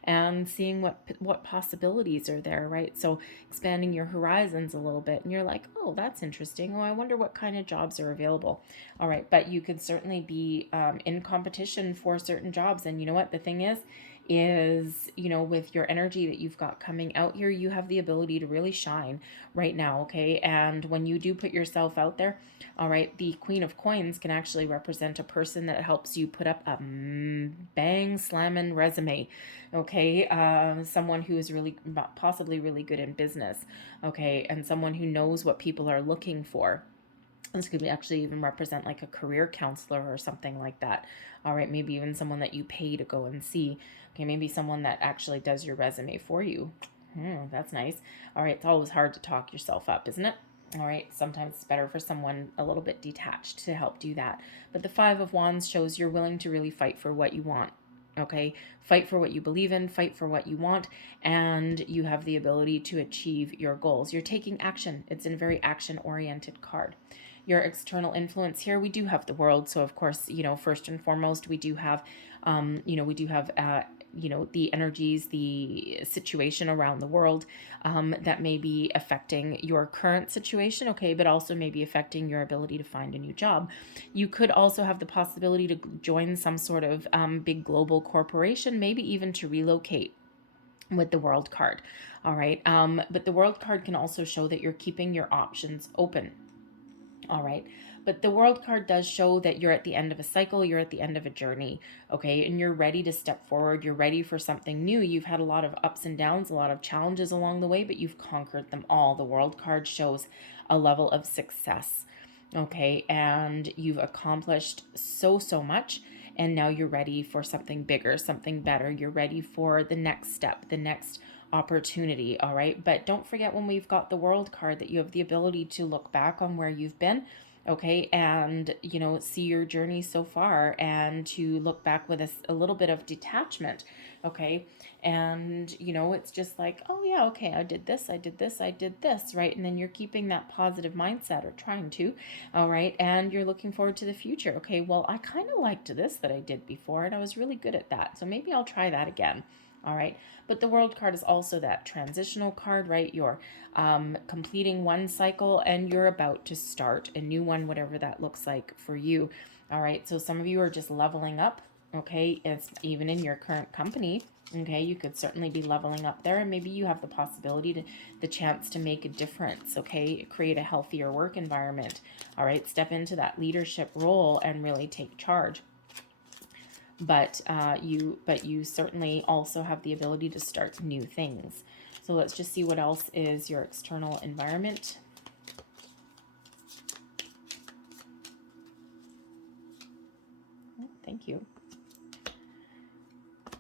and seeing what possibilities are there, right? So expanding your horizons a little bit, and you're like, oh, that's interesting. Oh, I wonder what kind of jobs are available. All right, but you could certainly be in competition for certain jobs. And you know what the thing is with your energy that you've got coming out here, you have the ability to really shine right now, okay? And when you do put yourself out there, all right, the Queen of Coins can actually represent a person that helps you put up a bang slamming resume, okay? Someone who is really, possibly really good in business, okay? And someone who knows what people are looking for. This could be actually even represent like a career counselor or something like that. All right, maybe even someone that you pay to go and see. Okay, maybe someone that actually does your resume for you. That's nice. All right, it's always hard to talk yourself up, isn't it? All right, sometimes it's better for someone a little bit detached to help do that. But the Five of Wands shows you're willing to really fight for what you want. Okay, fight for what you believe in, fight for what you want, and you have the ability to achieve your goals. You're taking action. It's a very action-oriented card. Your external influence here, we do have the world. So of course, first and foremost, we do have, the energies, the situation around the world that may be affecting your current situation, okay, but also may be affecting your ability to find a new job. You could also have the possibility to join some sort of big global corporation, maybe even to relocate with the World card. All right. But the World card can also show that you're keeping your options open. All right. But the World card does show that you're at the end of a cycle, you're at the end of a journey, okay? And you're ready to step forward, you're ready for something new. You've had a lot of ups and downs, a lot of challenges along the way, but you've conquered them all. The World card shows a level of success, okay? And you've accomplished so much, and now you're ready for something bigger, something better. You're ready for the next step, the next opportunity. All right. But don't forget, when we've got the World card, that you have the ability to look back on where you've been, okay, and see your journey so far, and to look back with a little bit of detachment, okay, and it's just like, oh yeah, okay, I did this, right? And then you're keeping that positive mindset, or trying to, all right, and you're looking forward to the future. Okay, well, I kind of liked this that I did before, and I was really good at that, so maybe I'll try that again. All right. But the World card is also that transitional card, right? You're completing one cycle and you're about to start a new one, whatever that looks like for you. All right. So some of you are just leveling up. Okay. It's even in your current company. Okay. You could certainly be leveling up there, and maybe you have the possibility the chance to make a difference. Okay. Create a healthier work environment. All right. Step into that leadership role and really take charge. But you certainly also have the ability to start new things. So let's just see what else is your external environment. Oh, thank you.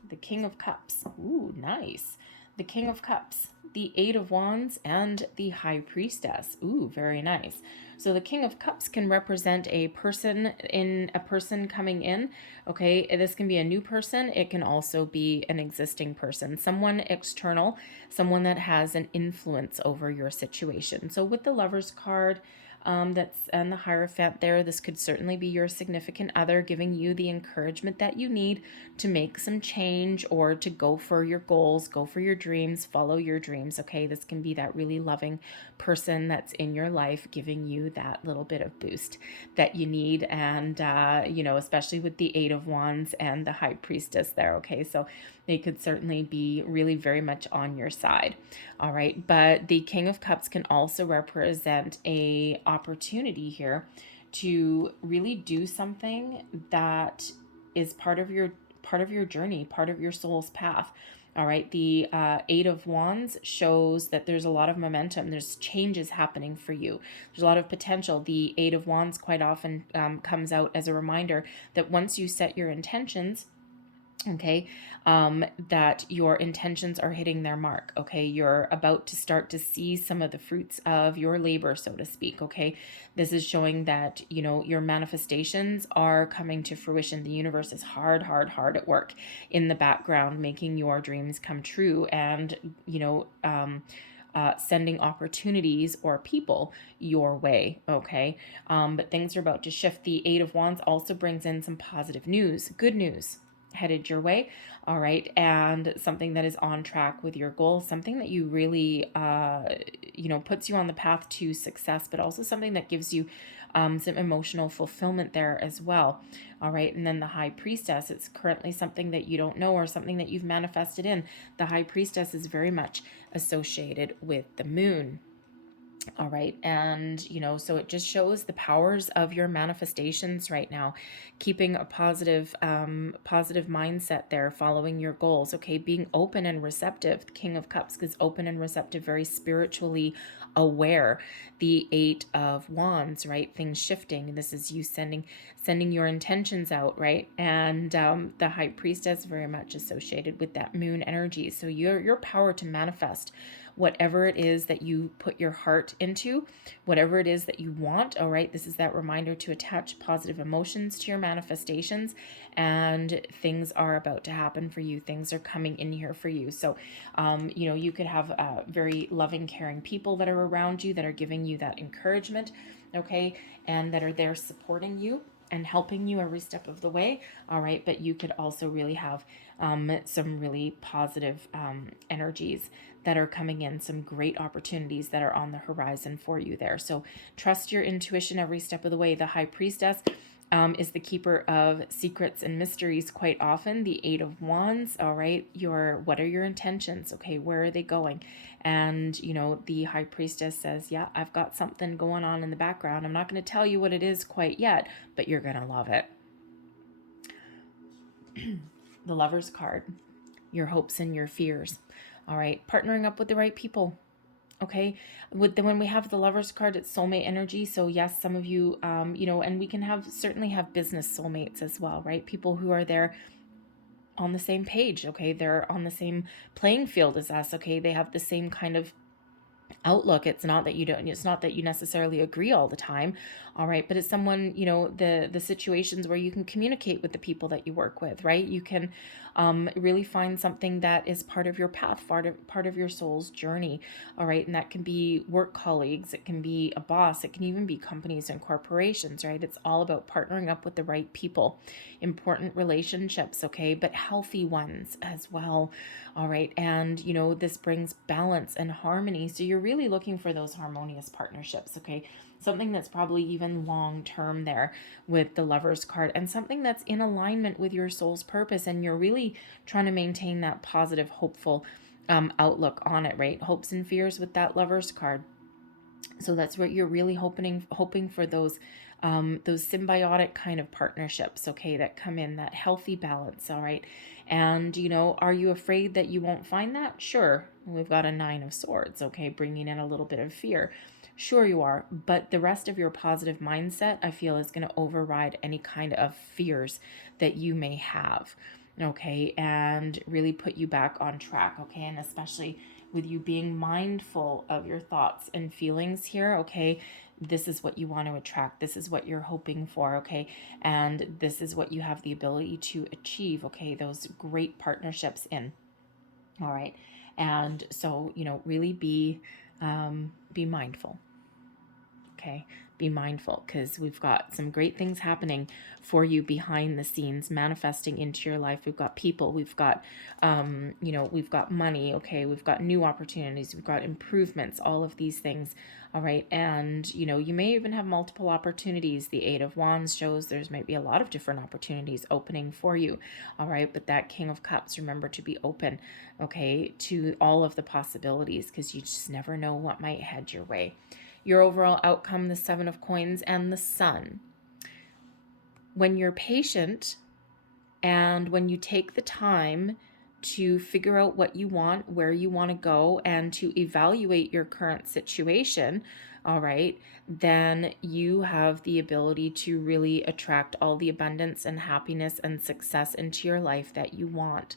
The King of Cups. Ooh, nice. The King of Cups, the Eight of Wands, and the High Priestess. Ooh, very nice. So the King of Cups can represent a person coming in. Okay, this can be a new person. It can also be an existing person, someone external, someone that has an influence over your situation. So with the Lovers card, that's and the Hierophant there, this could certainly be your significant other giving you the encouragement that you need to make some change, or to go for your goals, go for your dreams, follow your dreams. Okay, this can be that really loving person that's in your life, giving you that little bit of boost that you need. And especially with the Eight of Wands and the High Priestess there. Okay, so they could certainly be really very much on your side. All right, but the King of Cups can also represent a opportunity here to really do something that is part of your journey, part of your soul's path. All right, the Eight of Wands shows that there's a lot of momentum. There's changes happening for you. There's a lot of potential. The Eight of Wands quite often comes out as a reminder that once you set your intentions, okay, that your intentions are hitting their mark. Okay, you're about to start to see some of the fruits of your labor, so to speak. Okay, this is showing that your manifestations are coming to fruition. The universe is hard at work in the background, making your dreams come true, and sending opportunities or people your way. Okay, but things are about to shift. The Eight of Wands also brings in some positive news, good news headed your way. All right, and something that is on track with your goals, something that you really puts you on the path to success, but also something that gives you some emotional fulfillment there as well. All right, and then the High Priestess, it's currently something that you don't know, or something that you've manifested in. The High Priestess is very much associated with the moon. All right. And, so it just shows the powers of your manifestations right now, keeping a positive mindset there, following your goals. Okay. Being open and receptive. The King of Cups is open and receptive, very spiritually aware. The Eight of Wands, right? Things shifting. This is you sending your intentions out, right? And the High Priestess, very much associated with that moon energy. So your power to manifest whatever it is that you put your heart into, whatever it is that you want. All right, this is that reminder to attach positive emotions to your manifestations, and things are about to happen for you. Things are coming in here for you. So, you could have very loving, caring people that are around you that are giving you that encouragement, okay, and that are there supporting you and helping you every step of the way. All right, but you could also really have some really positive energies that are coming in, some great opportunities that are on the horizon for you there. So trust your intuition every step of the way. The High Priestess is the keeper of secrets and mysteries quite often. The Eight of Wands, all right, what are your intentions? Okay, where are they going? And, the High Priestess says, yeah, I've got something going on in the background. I'm not going to tell you what it is quite yet, but you're going to love it. The Lover's card, your hopes and your fears. All right, partnering up with the right people. Okay, when we have the Lover's card, it's soulmate energy. So yes, some of you, and we can certainly have business soulmates as well, right? People who are there on the same page. Okay, they're on the same playing field as us. Okay, they have the same kind of outlook. It's not that you necessarily agree all the time. All right, but it's someone, the situations where you can communicate with the people that you work with, right? You can really find something that is part of your path, part of your soul's journey. All right, and that can be work colleagues, it can be a boss, it can even be companies and corporations, right? It's all about partnering up with the right people. Important relationships, okay, but healthy ones as well. All right, and this brings balance and harmony. So you're really looking for those harmonious partnerships, okay? Something that's probably even long term there with the Lover's card, and something that's in alignment with your soul's purpose, and you're really trying to maintain that positive, hopeful outlook on it, right? Hopes and fears with that Lover's card. So that's what you're really hoping for, those symbiotic kind of partnerships, okay, that come in that healthy balance. All right, and are you afraid that you won't find that? Sure, we've got a Nine of Swords, okay, bringing in a little bit of fear. Sure you are, but the rest of your positive mindset, I feel, is going to override any kind of fears that you may have, okay, and really put you back on track, okay, and especially with you being mindful of your thoughts and feelings here, okay, this is what you want to attract. This is what you're hoping for, okay, and this is what you have the ability to achieve, okay, those great partnerships in. All right, and so really be mindful. Okay, be mindful, because we've got some great things happening for you behind the scenes, manifesting into your life. We've got people, we've got we've got money, okay, we've got new opportunities, we've got improvements, all of these things. All right, and you may even have multiple opportunities. The Eight of Wands shows there's maybe a lot of different opportunities opening for you. All right, but that King of Cups, remember to be open, okay, to all of the possibilities, because you just never know what might head your way. Your overall outcome, the Seven of Coins and the Sun. When you're patient and when you take the time to figure out what you want, where you want to go, and to evaluate your current situation, all right, then you have the ability to really attract all the abundance and happiness and success into your life that you want.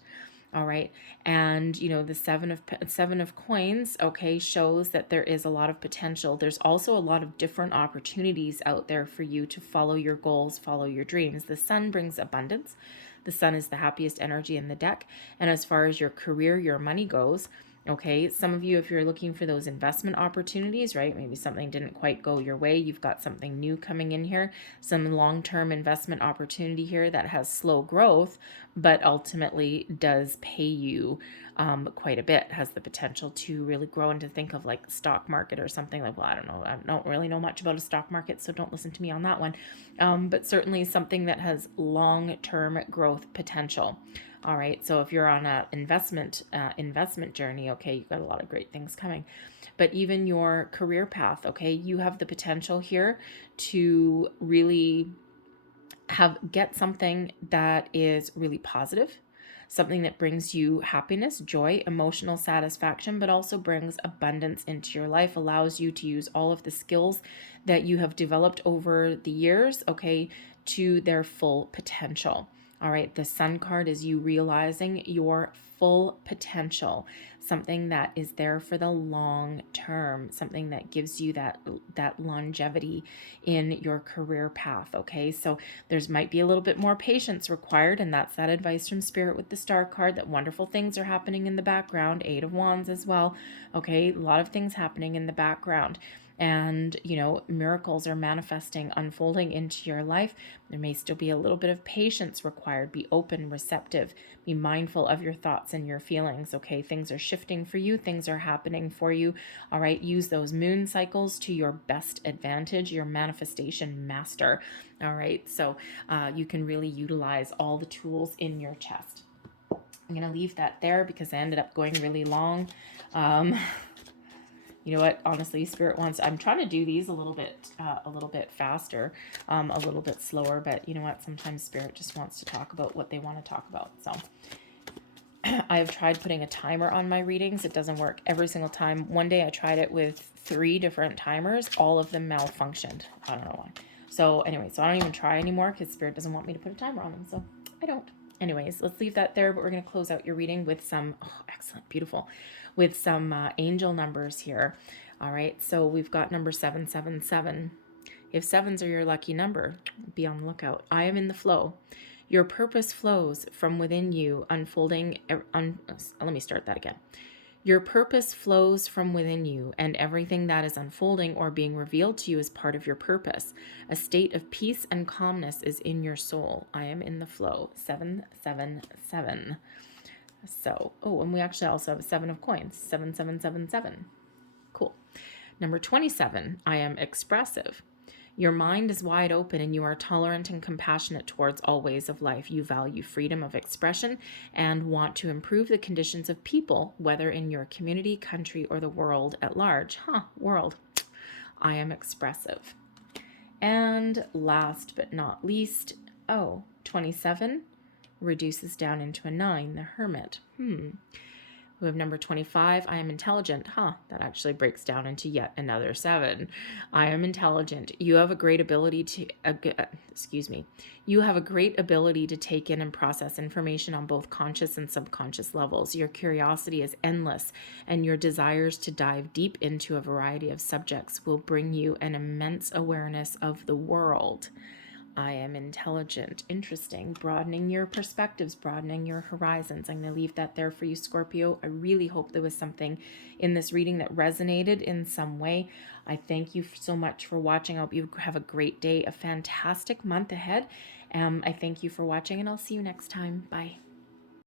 All right, and the seven of coins, okay, shows that there is a lot of potential. There's also a lot of different opportunities out there for you to follow your goals, follow your dreams. The Sun brings abundance. The Sun is the happiest energy in the deck, and as far as your career, your money goes, okay, some of you, if you're looking for those investment opportunities, right, maybe something didn't quite go your way, you've got something new coming in here, some long-term investment opportunity here that has slow growth, but ultimately does pay you quite a bit, has the potential to really grow and to think of like stock market or something like, well, I don't know. I don't really know much about a stock market, so don't listen to me on that one. But certainly something that has long-term growth potential. All right. So if you're on an investment journey, okay, you've got a lot of great things coming. But even your career path, okay, you have the potential here to really get something that is really positive, something that brings you happiness, joy, emotional satisfaction, but also brings abundance into your life, allows you to use all of the skills that you have developed over the years, okay, to their full potential. All right, the Sun card is you realizing your full potential, something that is there for the long term, something that gives you that longevity in your career path, okay? So there's might be a little bit more patience required, and that's that advice from Spirit with the Star card, that wonderful things are happening in the background. 8 of Wands as well, okay? A lot of things happening in the background. And, you know, miracles are manifesting, unfolding into your life. There may still be a little bit of patience required. Be open, receptive, be mindful of your thoughts and your feelings, okay? Things are shifting for you. Things are happening for you, all right? Use those moon cycles to your best advantage, your manifestation master, all right? So you can really utilize all the tools in your chest. I'm going to leave that there because I ended up going really long. You know what? Honestly, Spirit wants. I'm trying to do these a little bit faster, a little bit slower. But you know what? Sometimes Spirit just wants to talk about what they want to talk about. So I have tried putting a timer on my readings. It doesn't work every single time. One day I tried it with 3 different timers. All of them malfunctioned. I don't know why. So anyway, so I don't even try anymore because Spirit doesn't want me to put a timer on them. So I don't. Anyways, let's leave that there. But we're going to close out your reading with some, excellent, beautiful, with some angel numbers here. All right, so we've got number 777. If 7s are your lucky number, be on the lookout. I am in the flow. Your purpose flows from within you, unfolding. Let me start that again. Your purpose flows from within you, and everything that is unfolding or being revealed to you is part of your purpose. A state of peace and calmness is in your soul. I am in the flow. 777. So, and we actually also have a 7 of coins. 7777. Cool. Number 27. I am expressive. Your mind is wide open and you are tolerant and compassionate towards all ways of life. You value freedom of expression and want to improve the conditions of people, whether in your community, country, or the world at large. World. I am expressive. And last but not least, 27 reduces down into a 9, the Hermit. We have number 25. I am intelligent. That actually breaks down into yet another 7. I am intelligent. You have a great ability to, You have a great ability to take in and process information on both conscious and subconscious levels. Your curiosity is endless, and your desires to dive deep into a variety of subjects will bring you an immense awareness of the world. I am intelligent. Interesting. Broadening your perspectives, broadening your horizons. I'm going to leave that there for you, Scorpio. I really hope there was something in this reading that resonated in some way. I thank you so much for watching. I hope you have a great day, a fantastic month ahead. I thank you for watching, and I'll see you next time. Bye.